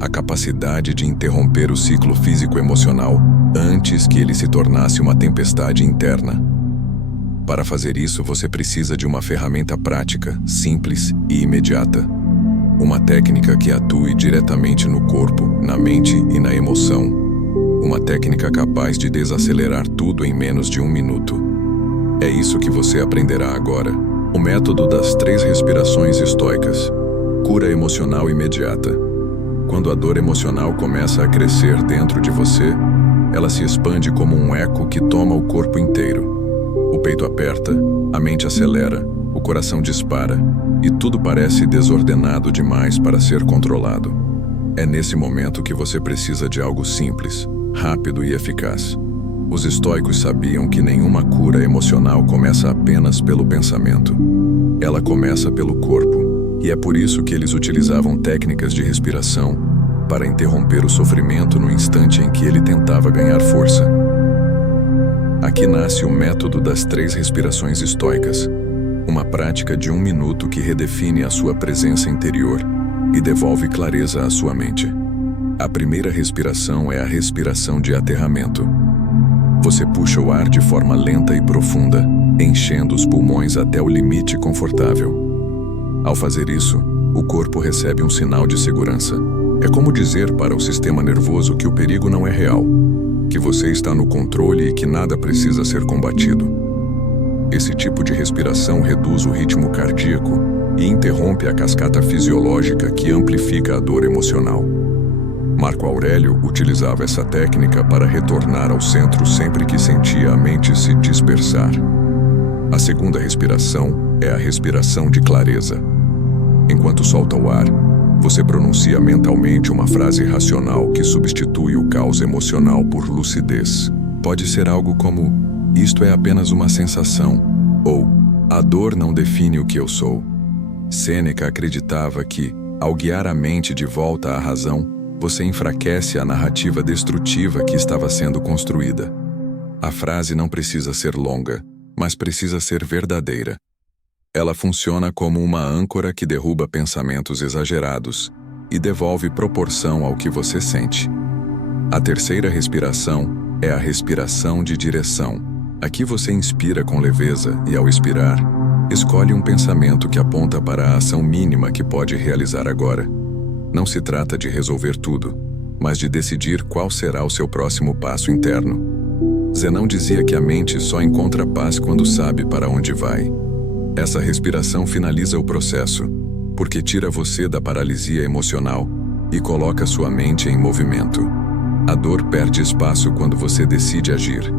a capacidade de interromper o ciclo físico-emocional antes que ele se tornasse uma tempestade interna. Para fazer isso, você precisa de uma ferramenta prática, simples e imediata. Uma técnica que atue diretamente no corpo, na mente e na emoção. Uma técnica capaz de desacelerar tudo em menos de 1 minuto. É isso que você aprenderá agora. O método das 3 respirações estoicas. Cura emocional imediata. Quando a dor emocional começa a crescer dentro de você, ela se expande como um eco que toma o corpo inteiro. O peito aperta, a mente acelera, o coração dispara, e tudo parece desordenado demais para ser controlado. É nesse momento que você precisa de algo simples, rápido e eficaz. Os estoicos sabiam que nenhuma cura emocional começa apenas pelo pensamento. Ela começa pelo corpo, e é por isso que eles utilizavam técnicas de respiração para interromper o sofrimento no instante em que ele tentava ganhar força. Aqui nasce o método das 3 respirações estoicas, uma prática de 1 minuto que redefine a sua presença interior e devolve clareza à sua mente. A primeira respiração é a respiração de aterramento. Você puxa o ar de forma lenta e profunda, enchendo os pulmões até o limite confortável. Ao fazer isso, o corpo recebe um sinal de segurança. É como dizer para o sistema nervoso que o perigo não é real, que você está no controle e que nada precisa ser combatido. Esse tipo de respiração reduz o ritmo cardíaco e interrompe a cascata fisiológica que amplifica a dor emocional. Marco Aurélio utilizava essa técnica para retornar ao centro sempre que sentia a mente se dispersar. A segunda respiração é a respiração de clareza. Enquanto solta o ar, você pronuncia mentalmente uma frase racional que substitui o caos emocional por lucidez. Pode ser algo como: isto é apenas uma sensação, ou a dor não define o que eu sou. Sêneca acreditava que, ao guiar a mente de volta à razão, você enfraquece a narrativa destrutiva que estava sendo construída. A frase não precisa ser longa, mas precisa ser verdadeira. Ela funciona como uma âncora que derruba pensamentos exagerados e devolve proporção ao que você sente. A terceira respiração é a respiração de direção. Aqui você inspira com leveza e, ao expirar, escolhe um pensamento que aponta para a ação mínima que pode realizar agora. Não se trata de resolver tudo, mas de decidir qual será o seu próximo passo interno. Zenão dizia que a mente só encontra paz quando sabe para onde vai. Essa respiração finaliza o processo, porque tira você da paralisia emocional e coloca sua mente em movimento. A dor perde espaço quando você decide agir,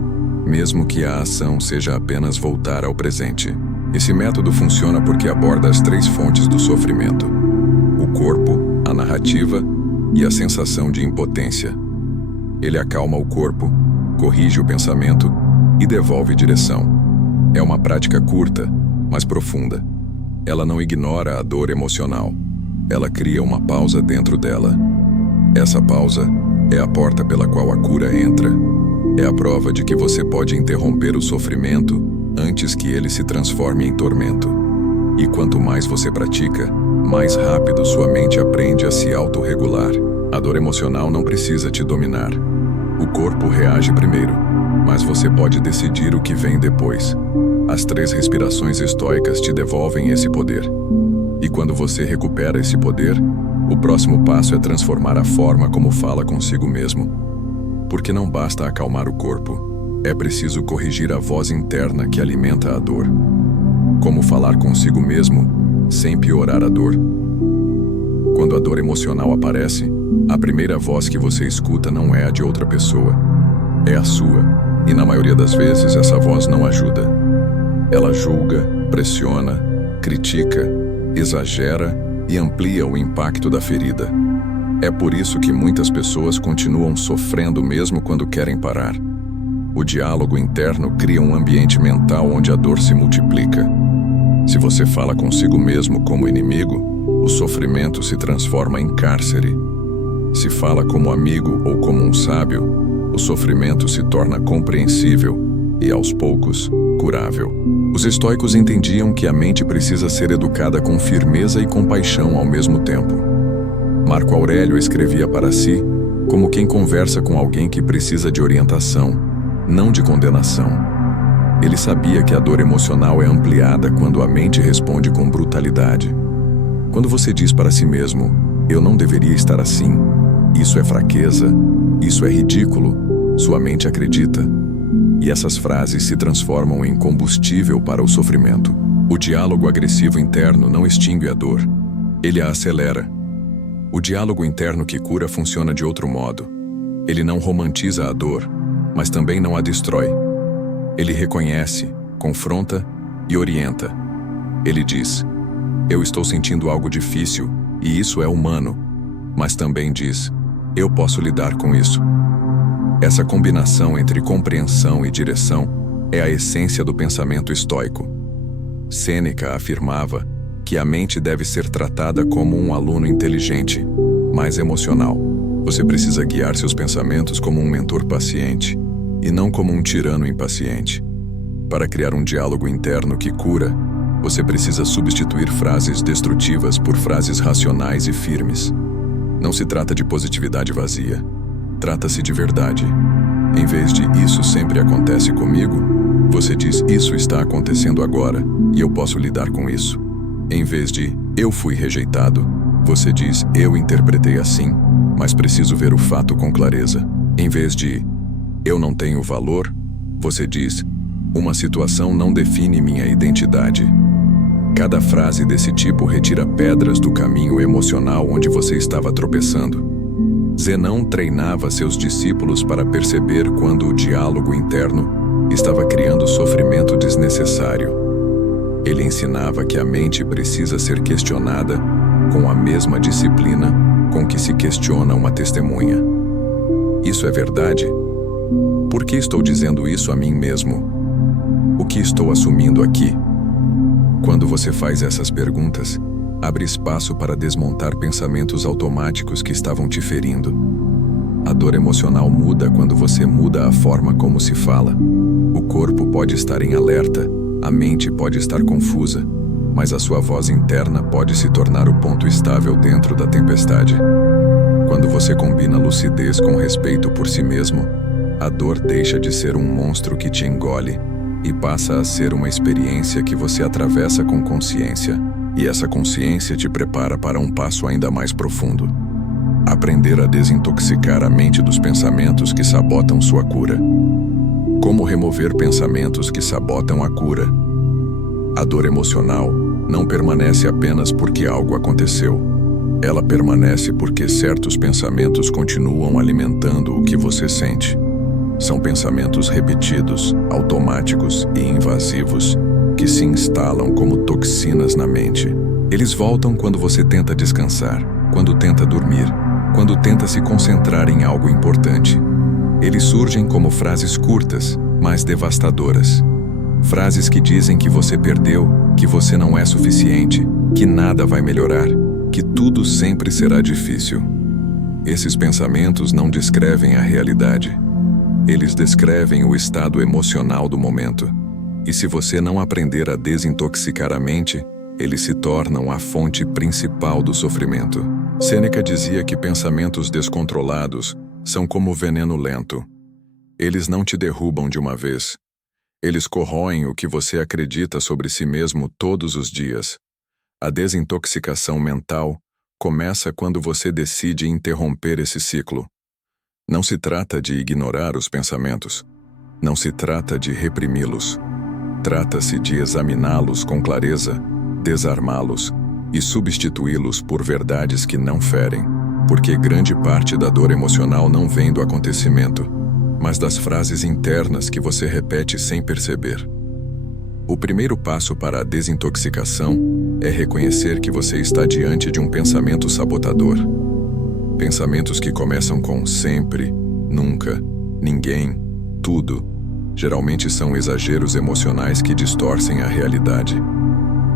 mesmo que a ação seja apenas voltar ao presente. Esse método funciona porque aborda as 3 fontes do sofrimento: o corpo, a narrativa e a sensação de impotência. Ele acalma o corpo, corrige o pensamento e devolve direção. É uma prática curta, mas profunda. Ela não ignora a dor emocional. Ela cria uma pausa dentro dela. Essa pausa é a porta pela qual a cura entra. É a prova de que você pode interromper o sofrimento antes que ele se transforme em tormento. E quanto mais você pratica, mais rápido sua mente aprende a se autorregular. A dor emocional não precisa te dominar. O corpo reage primeiro, mas você pode decidir o que vem depois. As 3 respirações estoicas te devolvem esse poder. E quando você recupera esse poder, o próximo passo é transformar a forma como fala consigo mesmo. Porque não basta acalmar o corpo, é preciso corrigir a voz interna que alimenta a dor. Como falar consigo mesmo, sem piorar a dor. Quando a dor emocional aparece, a primeira voz que você escuta não é a de outra pessoa, é a sua, e na maioria das vezes essa voz não ajuda. Ela julga, pressiona, critica, exagera e amplia o impacto da ferida. É por isso que muitas pessoas continuam sofrendo mesmo quando querem parar. O diálogo interno cria um ambiente mental onde a dor se multiplica. Se você fala consigo mesmo como inimigo, o sofrimento se transforma em cárcere. Se fala como amigo ou como um sábio, o sofrimento se torna compreensível e, aos poucos, curável. Os estoicos entendiam que a mente precisa ser educada com firmeza e compaixão ao mesmo tempo. Marco Aurélio escrevia para si como quem conversa com alguém que precisa de orientação, não de condenação. Ele sabia que a dor emocional é ampliada quando a mente responde com brutalidade. Quando você diz para si mesmo, eu não deveria estar assim, isso é fraqueza, isso é ridículo, sua mente acredita. E essas frases se transformam em combustível para o sofrimento. O diálogo agressivo interno não extingue a dor, ele a acelera. O diálogo interno que cura funciona de outro modo. Ele não romantiza a dor, mas também não a destrói. Ele reconhece, confronta e orienta. Ele diz: eu estou sentindo algo difícil, e isso é humano. Mas também diz: eu posso lidar com isso. Essa combinação entre compreensão e direção é a essência do pensamento estoico. Sêneca afirmava que a mente deve ser tratada como um aluno inteligente, mas emocional. Você precisa guiar seus pensamentos como um mentor paciente, e não como um tirano impaciente. Para criar um diálogo interno que cura, você precisa substituir frases destrutivas por frases racionais e firmes. Não se trata de positividade vazia. Trata-se de verdade. Em vez de "isso sempre acontece comigo", você diz "isso está acontecendo agora, e eu posso lidar com isso". Em vez de "eu fui rejeitado", você diz "eu interpretei assim, mas preciso ver o fato com clareza". Em vez de "eu não tenho valor", você diz "uma situação não define minha identidade". Cada frase desse tipo retira pedras do caminho emocional onde você estava tropeçando. Zenão treinava seus discípulos para perceber quando o diálogo interno estava criando sofrimento desnecessário. Ele ensinava que a mente precisa ser questionada com a mesma disciplina com que se questiona uma testemunha. Isso é verdade? Por que estou dizendo isso a mim mesmo? O que estou assumindo aqui? Quando você faz essas perguntas, abre espaço para desmontar pensamentos automáticos que estavam te ferindo. A dor emocional muda quando você muda a forma como se fala. O corpo pode estar em alerta, a mente pode estar confusa, mas a sua voz interna pode se tornar o ponto estável dentro da tempestade. Quando você combina lucidez com respeito por si mesmo, a dor deixa de ser um monstro que te engole e passa a ser uma experiência que você atravessa com consciência. E essa consciência te prepara para um passo ainda mais profundo. Aprender a desintoxicar a mente dos pensamentos que sabotam sua cura. Como remover pensamentos que sabotam a cura? A dor emocional não permanece apenas porque algo aconteceu. Ela permanece porque certos pensamentos continuam alimentando o que você sente. São pensamentos repetidos, automáticos e invasivos, que se instalam como toxinas na mente. Eles voltam quando você tenta descansar, quando tenta dormir, quando tenta se concentrar em algo importante. Eles surgem como frases curtas, mas devastadoras. Frases que dizem que você perdeu, que você não é suficiente, que nada vai melhorar, que tudo sempre será difícil. Esses pensamentos não descrevem a realidade. Eles descrevem o estado emocional do momento. E se você não aprender a desintoxicar a mente, eles se tornam a fonte principal do sofrimento. Sêneca dizia que pensamentos descontrolados são como veneno lento. Eles não te derrubam de uma vez. Eles corroem o que você acredita sobre si mesmo todos os dias. A desintoxicação mental começa quando você decide interromper esse ciclo. Não se trata de ignorar os pensamentos. Não se trata de reprimi-los. Trata-se de examiná-los com clareza, desarmá-los e substituí-los por verdades que não ferem, porque grande parte da dor emocional não vem do acontecimento, mas das frases internas que você repete sem perceber. O primeiro passo para a desintoxicação é reconhecer que você está diante de um pensamento sabotador. Pensamentos que começam com sempre, nunca, ninguém, tudo, geralmente são exageros emocionais que distorcem a realidade.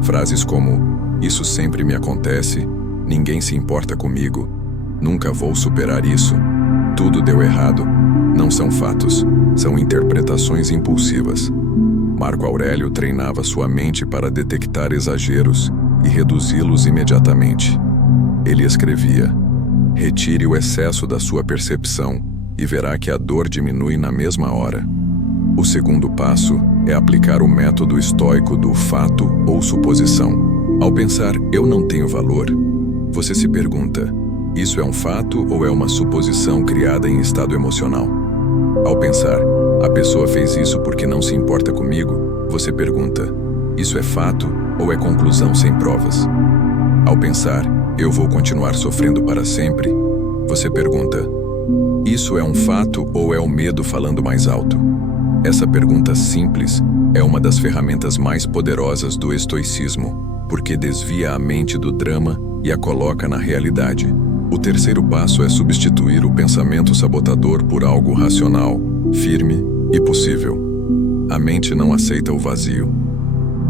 Frases como, isso sempre me acontece, ninguém se importa comigo, nunca vou superar isso, tudo deu errado, não são fatos, são interpretações impulsivas. Marco Aurélio treinava sua mente para detectar exageros e reduzi-los imediatamente. Ele escrevia, retire o excesso da sua percepção e verá que a dor diminui na mesma hora. O segundo passo é aplicar o método estoico do fato ou suposição. Ao pensar, eu não tenho valor, você se pergunta, isso é um fato ou é uma suposição criada em estado emocional? Ao pensar, a pessoa fez isso porque não se importa comigo, você pergunta, isso é fato ou é conclusão sem provas? Ao pensar, eu vou continuar sofrendo para sempre, você pergunta, isso é um fato ou é o medo falando mais alto? Essa pergunta simples é uma das ferramentas mais poderosas do estoicismo, porque desvia a mente do drama e a coloca na realidade. O terceiro passo é substituir o pensamento sabotador por algo racional, firme e possível. A mente não aceita o vazio.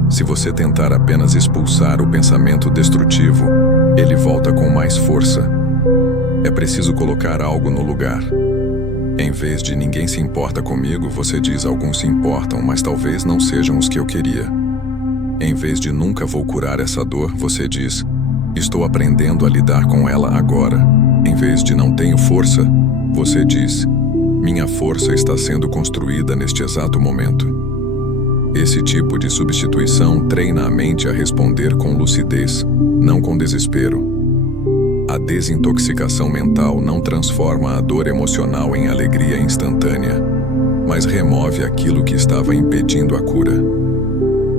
Se você tentar apenas expulsar o pensamento destrutivo, ele volta com mais força. É preciso colocar algo no lugar. Em vez de ninguém se importa comigo, você diz alguns se importam, mas talvez não sejam os que eu queria. Em vez de nunca vou curar essa dor, você diz, estou aprendendo a lidar com ela agora. Em vez de não tenho força, você diz, minha força está sendo construída neste exato momento. Esse tipo de substituição treina a mente a responder com lucidez, não com desespero. A desintoxicação mental não transforma a dor emocional em alegria instantânea, mas remove aquilo que estava impedindo a cura.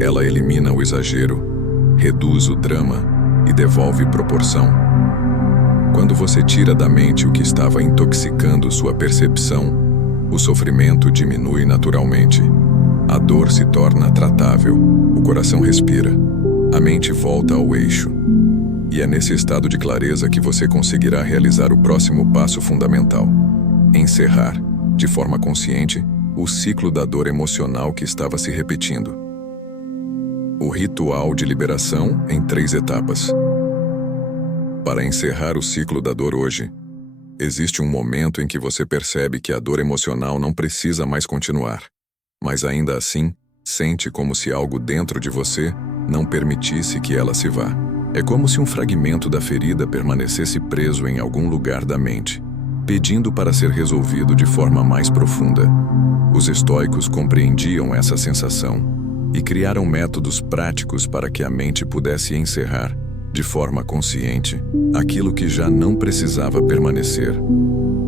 Ela elimina o exagero, reduz o drama e devolve proporção. Quando você tira da mente o que estava intoxicando sua percepção, o sofrimento diminui naturalmente. A dor se torna tratável, o coração respira, a mente volta ao eixo. E é nesse estado de clareza que você conseguirá realizar o próximo passo fundamental: encerrar, de forma consciente, o ciclo da dor emocional que estava se repetindo. O ritual de liberação em 3 etapas. Para encerrar o ciclo da dor hoje, existe um momento em que você percebe que a dor emocional não precisa mais continuar, mas ainda assim, sente como se algo dentro de você não permitisse que ela se vá. É como se um fragmento da ferida permanecesse preso em algum lugar da mente, pedindo para ser resolvido de forma mais profunda. Os estoicos compreendiam essa sensação e criaram métodos práticos para que a mente pudesse encerrar, de forma consciente, aquilo que já não precisava permanecer.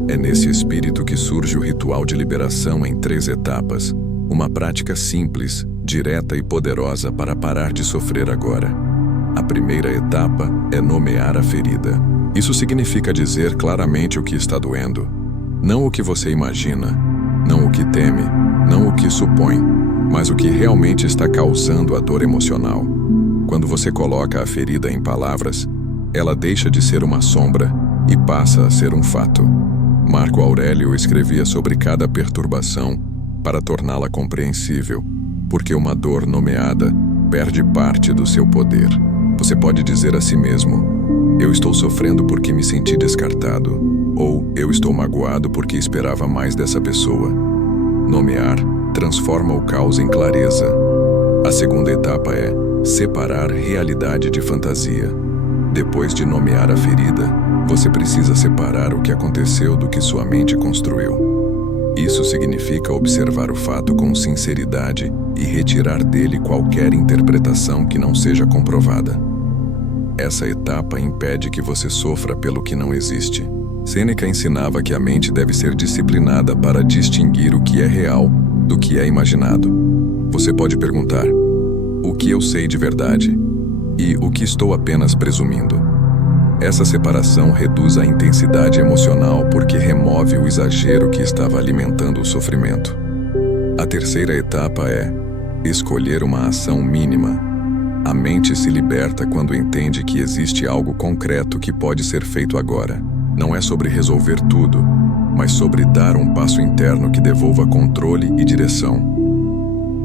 É nesse espírito que surge o ritual de liberação em 3 etapas, uma prática simples, direta e poderosa para parar de sofrer agora. A primeira etapa é nomear a ferida. Isso significa dizer claramente o que está doendo. Não o que você imagina, não o que teme, não o que supõe, mas o que realmente está causando a dor emocional. Quando você coloca a ferida em palavras, ela deixa de ser uma sombra e passa a ser um fato. Marco Aurélio escrevia sobre cada perturbação para torná-la compreensível, porque uma dor nomeada perde parte do seu poder. Você pode dizer a si mesmo: eu estou sofrendo porque me senti descartado, ou eu estou magoado porque esperava mais dessa pessoa. Nomear transforma o caos em clareza. A segunda etapa é separar realidade de fantasia. Depois de nomear a ferida, você precisa separar o que aconteceu do que sua mente construiu. Isso significa observar o fato com sinceridade e retirar dele qualquer interpretação que não seja comprovada. Essa etapa impede que você sofra pelo que não existe. Sêneca ensinava que a mente deve ser disciplinada para distinguir o que é real do que é imaginado. Você pode perguntar: o que eu sei de verdade e o que estou apenas presumindo? Essa separação reduz a intensidade emocional porque remove o exagero que estava alimentando o sofrimento. A terceira etapa é escolher uma ação mínima. A mente se liberta quando entende que existe algo concreto que pode ser feito agora. Não é sobre resolver tudo, mas sobre dar um passo interno que devolva controle e direção.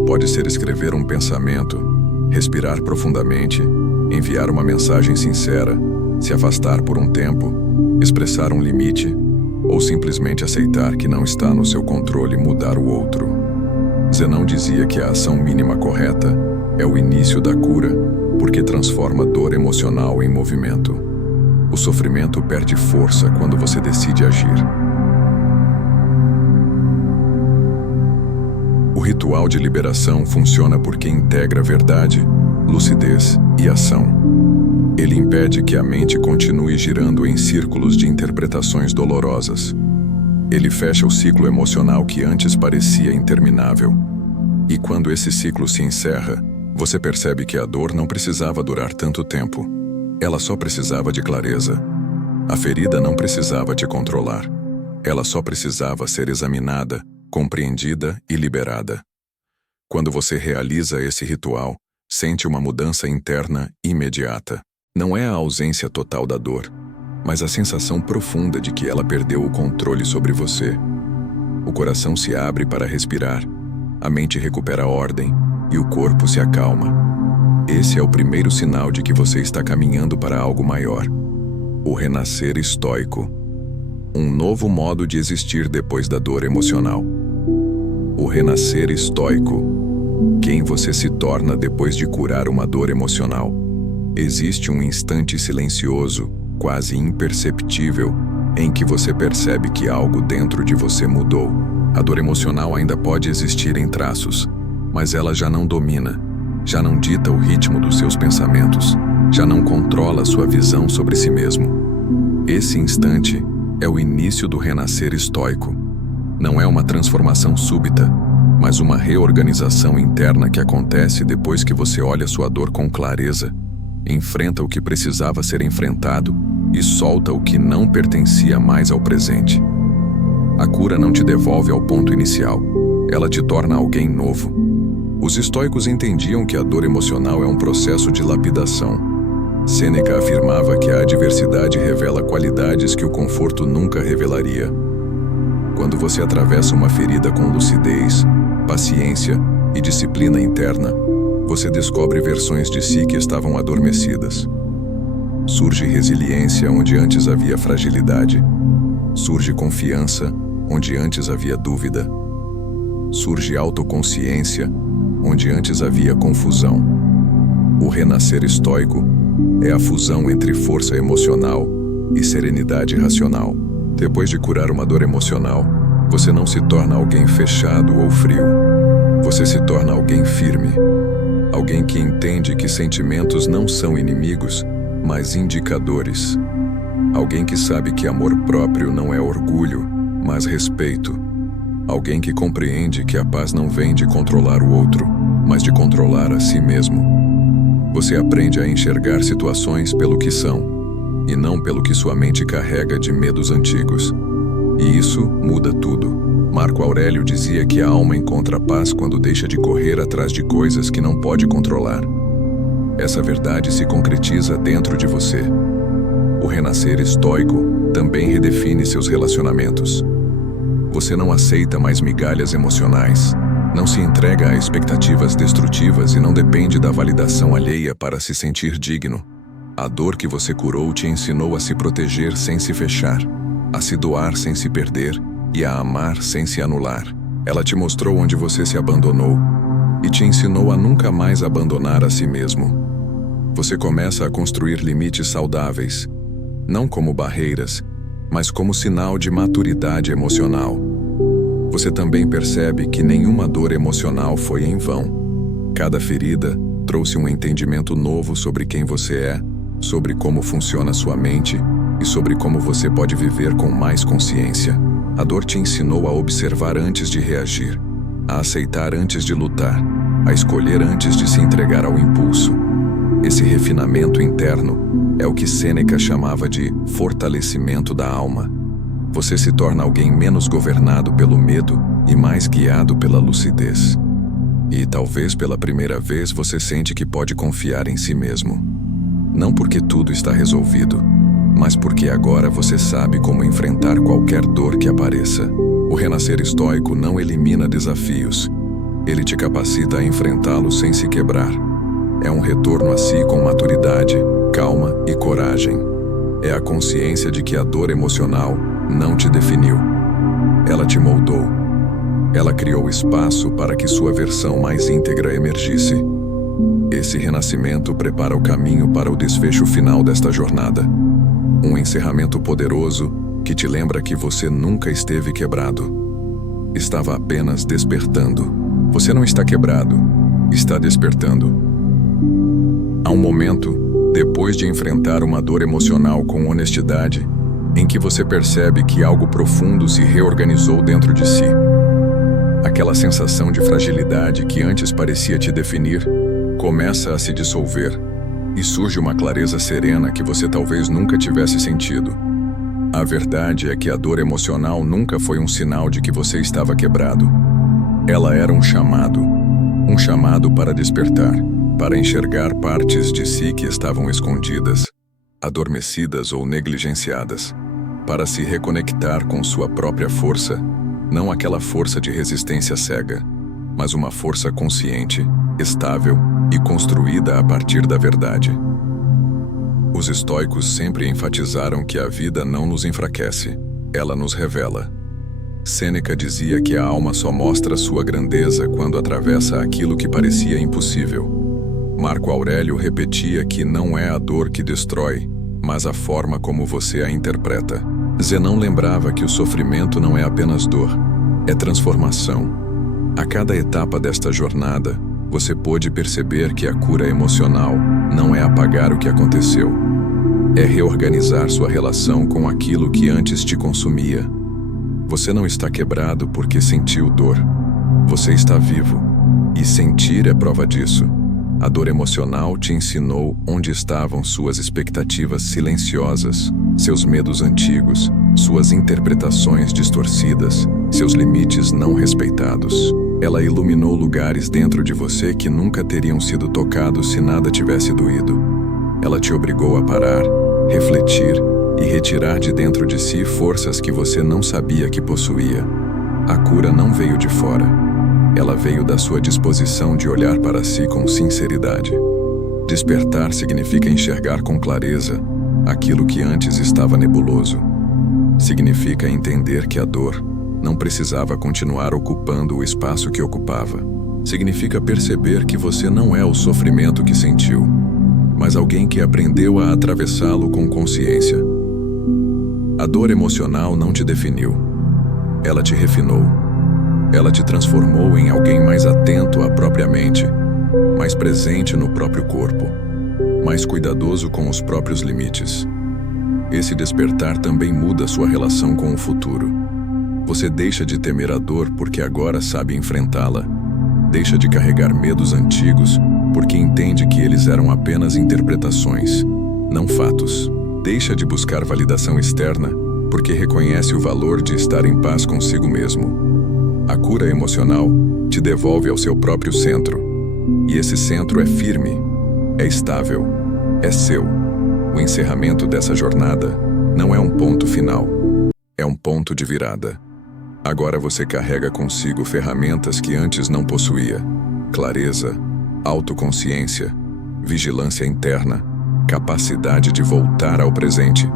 Pode ser escrever um pensamento, respirar profundamente, enviar uma mensagem sincera, se afastar por um tempo, expressar um limite, ou simplesmente aceitar que não está no seu controle mudar o outro. Zenão dizia que a ação mínima correta é o início da cura, porque transforma dor emocional em movimento. O sofrimento perde força quando você decide agir. O ritual de liberação funciona porque integra verdade, lucidez e ação. Ele impede que a mente continue girando em círculos de interpretações dolorosas. Ele fecha o ciclo emocional que antes parecia interminável. E quando esse ciclo se encerra, você percebe que a dor não precisava durar tanto tempo. Ela só precisava de clareza. A ferida não precisava te controlar. Ela só precisava ser examinada, compreendida e liberada. Quando você realiza esse ritual, sente uma mudança interna imediata. Não é a ausência total da dor, mas a sensação profunda de que ela perdeu o controle sobre você. O coração se abre para respirar, a mente recupera a ordem e o corpo se acalma. Esse é o primeiro sinal de que você está caminhando para algo maior. O renascer estoico. Um novo modo de existir depois da dor emocional. O renascer estoico. Quem você se torna depois de curar uma dor emocional. Existe um instante silencioso, quase imperceptível, em que você percebe que algo dentro de você mudou. A dor emocional ainda pode existir em traços, mas ela já não domina, já não dita o ritmo dos seus pensamentos, já não controla sua visão sobre si mesmo. Esse instante é o início do renascer estoico. Não é uma transformação súbita, mas uma reorganização interna que acontece depois que você olha sua dor com clareza, enfrenta o que precisava ser enfrentado e solta o que não pertencia mais ao presente. A cura não te devolve ao ponto inicial, ela te torna alguém novo. Os estoicos entendiam que a dor emocional é um processo de lapidação. Sêneca afirmava que a adversidade revela qualidades que o conforto nunca revelaria. Quando você atravessa uma ferida com lucidez, paciência e disciplina interna, você descobre versões de si que estavam adormecidas. Surge resiliência onde antes havia fragilidade. Surge confiança onde antes havia dúvida. Surge autoconsciência onde antes havia confusão. O renascer estoico é a fusão entre força emocional e serenidade racional. Depois de curar uma dor emocional, você não se torna alguém fechado ou frio. Você se torna alguém firme. Alguém que entende que sentimentos não são inimigos, mas indicadores. Alguém que sabe que amor próprio não é orgulho, mas respeito. Alguém que compreende que a paz não vem de controlar o outro, mas de controlar a si mesmo. Você aprende a enxergar situações pelo que são, e não pelo que sua mente carrega de medos antigos. E isso muda tudo. Marco Aurélio dizia que a alma encontra paz quando deixa de correr atrás de coisas que não pode controlar. Essa verdade se concretiza dentro de você. O renascer estoico também redefine seus relacionamentos. Você não aceita mais migalhas emocionais, não se entrega a expectativas destrutivas e não depende da validação alheia para se sentir digno. A dor que você curou te ensinou a se proteger sem se fechar, a se doar sem se perder e a amar sem se anular. Ela te mostrou onde você se abandonou e te ensinou a nunca mais abandonar a si mesmo. Você começa a construir limites saudáveis, não como barreiras, mas como sinal de maturidade emocional. Você também percebe que nenhuma dor emocional foi em vão. Cada ferida trouxe um entendimento novo sobre quem você é, sobre como funciona sua mente e sobre como você pode viver com mais consciência. A dor te ensinou a observar antes de reagir, a aceitar antes de lutar, a escolher antes de se entregar ao impulso. Esse refinamento interno é o que Sêneca chamava de fortalecimento da alma. Você se torna alguém menos governado pelo medo e mais guiado pela lucidez. E talvez pela primeira vez você sente que pode confiar em si mesmo. Não porque tudo está resolvido, mas porque agora você sabe como enfrentar qualquer dor que apareça. O renascer estoico não elimina desafios. Ele te capacita a enfrentá-los sem se quebrar. É um retorno a si com maturidade, calma e coragem. É a consciência de que a dor emocional não te definiu. Ela te moldou. Ela criou espaço para que sua versão mais íntegra emergisse. Esse renascimento prepara o caminho para o desfecho final desta jornada. Um encerramento poderoso que te lembra que você nunca esteve quebrado. Estava apenas despertando. Você não está quebrado, está despertando. Há um momento, depois de enfrentar uma dor emocional com honestidade, em que você percebe que algo profundo se reorganizou dentro de si. Aquela sensação de fragilidade que antes parecia te definir, começa a se dissolver, e surge uma clareza serena que você talvez nunca tivesse sentido. A verdade é que a dor emocional nunca foi um sinal de que você estava quebrado. Ela era um chamado para despertar, para enxergar partes de si que estavam escondidas, adormecidas ou negligenciadas, para se reconectar com sua própria força, não aquela força de resistência cega, mas uma força consciente, estável e construída a partir da verdade. Os estoicos sempre enfatizaram que a vida não nos enfraquece, ela nos revela. Sêneca dizia que a alma só mostra sua grandeza quando atravessa aquilo que parecia impossível. Marco Aurélio repetia que não é a dor que destrói, mas a forma como você a interpreta. Zenão lembrava que o sofrimento não é apenas dor, é transformação. A cada etapa desta jornada, você pôde perceber que a cura emocional não é apagar o que aconteceu, é reorganizar sua relação com aquilo que antes te consumia. Você não está quebrado porque sentiu dor. Você está vivo, e sentir é prova disso. A dor emocional te ensinou onde estavam suas expectativas silenciosas, seus medos antigos, suas interpretações distorcidas, seus limites não respeitados. Ela iluminou lugares dentro de você que nunca teriam sido tocados se nada tivesse doído. Ela te obrigou a parar, refletir e retirar de dentro de si forças que você não sabia que possuía. A cura não veio de fora. Ela veio da sua disposição de olhar para si com sinceridade. Despertar significa enxergar com clareza aquilo que antes estava nebuloso. Significa entender que a dor não precisava continuar ocupando o espaço que ocupava. Significa perceber que você não é o sofrimento que sentiu, mas alguém que aprendeu a atravessá-lo com consciência. A dor emocional não te definiu. Ela te refinou. Ela te transformou em alguém mais atento à própria mente, mais presente no próprio corpo, mais cuidadoso com os próprios limites. Esse despertar também muda sua relação com o futuro. Você deixa de temer a dor porque agora sabe enfrentá-la. Deixa de carregar medos antigos porque entende que eles eram apenas interpretações, não fatos. Deixa de buscar validação externa porque reconhece o valor de estar em paz consigo mesmo. A cura emocional te devolve ao seu próprio centro. E esse centro é firme, é estável, é seu. O encerramento dessa jornada não é um ponto final, é um ponto de virada. Agora você carrega consigo ferramentas que antes não possuía: clareza, autoconsciência, vigilância interna, capacidade de voltar ao presente,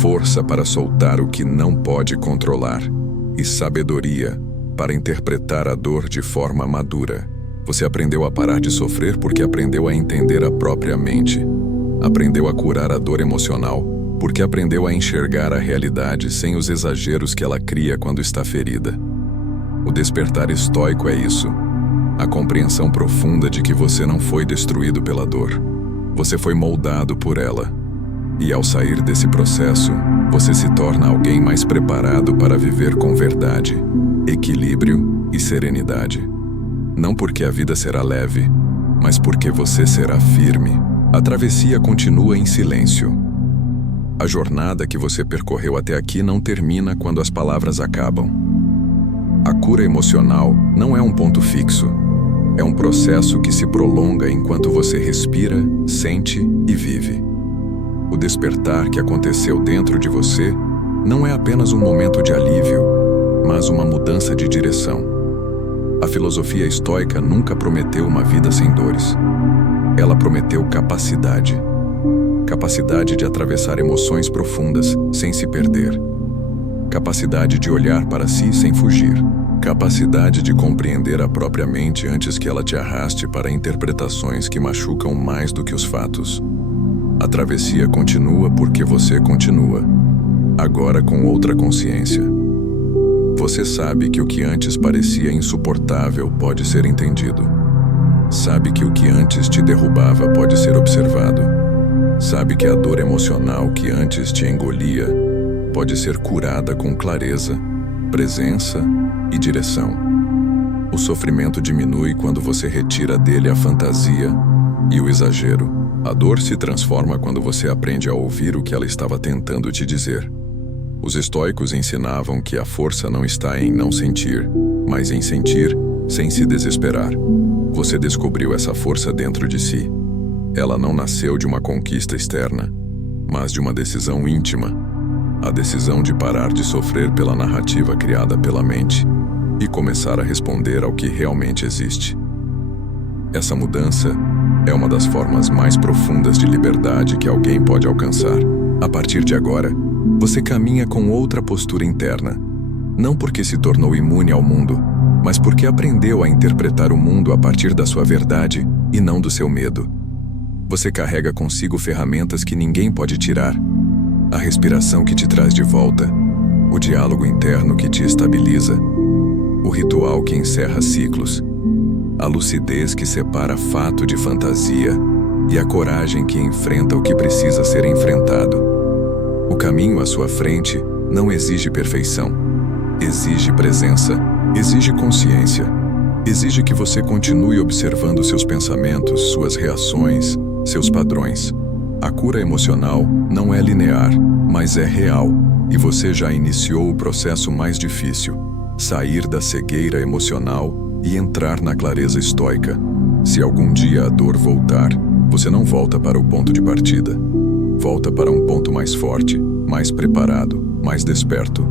força para soltar o que não pode controlar e sabedoria para interpretar a dor de forma madura. Você aprendeu a parar de sofrer porque aprendeu a entender a própria mente. Aprendeu a curar a dor emocional porque aprendeu a enxergar a realidade sem os exageros que ela cria quando está ferida. O despertar estoico é isso: a compreensão profunda de que você não foi destruído pela dor. Você foi moldado por ela. E ao sair desse processo, você se torna alguém mais preparado para viver com verdade, equilíbrio e serenidade. Não porque a vida será leve, mas porque você será firme. A travessia continua em silêncio. A jornada que você percorreu até aqui não termina quando as palavras acabam. A cura emocional não é um ponto fixo. É um processo que se prolonga enquanto você respira, sente e vive. O despertar que aconteceu dentro de você não é apenas um momento de alívio, mas uma mudança de direção. A filosofia estoica nunca prometeu uma vida sem dores. Ela prometeu capacidade. Capacidade de atravessar emoções profundas sem se perder. Capacidade de olhar para si sem fugir. Capacidade de compreender a própria mente antes que ela te arraste para interpretações que machucam mais do que os fatos. A travessia continua porque você continua, agora com outra consciência. Você sabe que o que antes parecia insuportável pode ser entendido. Sabe que o que antes te derrubava pode ser observado. Sabe que a dor emocional que antes te engolia pode ser curada com clareza, presença e direção. O sofrimento diminui quando você retira dele a fantasia e o exagero. A dor se transforma quando você aprende a ouvir o que ela estava tentando te dizer. Os estoicos ensinavam que a força não está em não sentir, mas em sentir sem se desesperar. Você descobriu essa força dentro de si. Ela não nasceu de uma conquista externa, mas de uma decisão íntima. A decisão de parar de sofrer pela narrativa criada pela mente e começar a responder ao que realmente existe. Essa mudança é uma das formas mais profundas de liberdade que alguém pode alcançar. A partir de agora, você caminha com outra postura interna. Não porque se tornou imune ao mundo, mas porque aprendeu a interpretar o mundo a partir da sua verdade e não do seu medo. Você carrega consigo ferramentas que ninguém pode tirar. A respiração que te traz de volta, o diálogo interno que te estabiliza, o ritual que encerra ciclos, a lucidez que separa fato de fantasia e a coragem que enfrenta o que precisa ser enfrentado. O caminho à sua frente não exige perfeição, exige presença, exige consciência, exige que você continue observando seus pensamentos, suas reações, seus padrões. A cura emocional não é linear, mas é real, e você já iniciou o processo mais difícil: sair da cegueira emocional e entrar na clareza estoica. Se algum dia a dor voltar, você não volta para o ponto de partida. Volta para um ponto mais forte, mais preparado, mais desperto.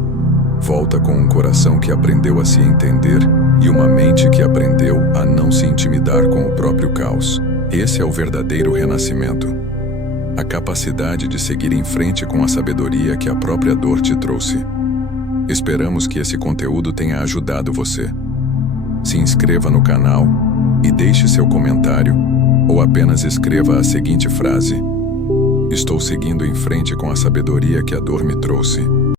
Volta com um coração que aprendeu a se entender e uma mente que aprendeu a não se intimidar com o próprio caos. Esse é o verdadeiro renascimento. A capacidade de seguir em frente com a sabedoria que a própria dor te trouxe. Esperamos que esse conteúdo tenha ajudado você. Se inscreva no canal e deixe seu comentário, ou apenas escreva a seguinte frase: estou seguindo em frente com a sabedoria que a dor me trouxe.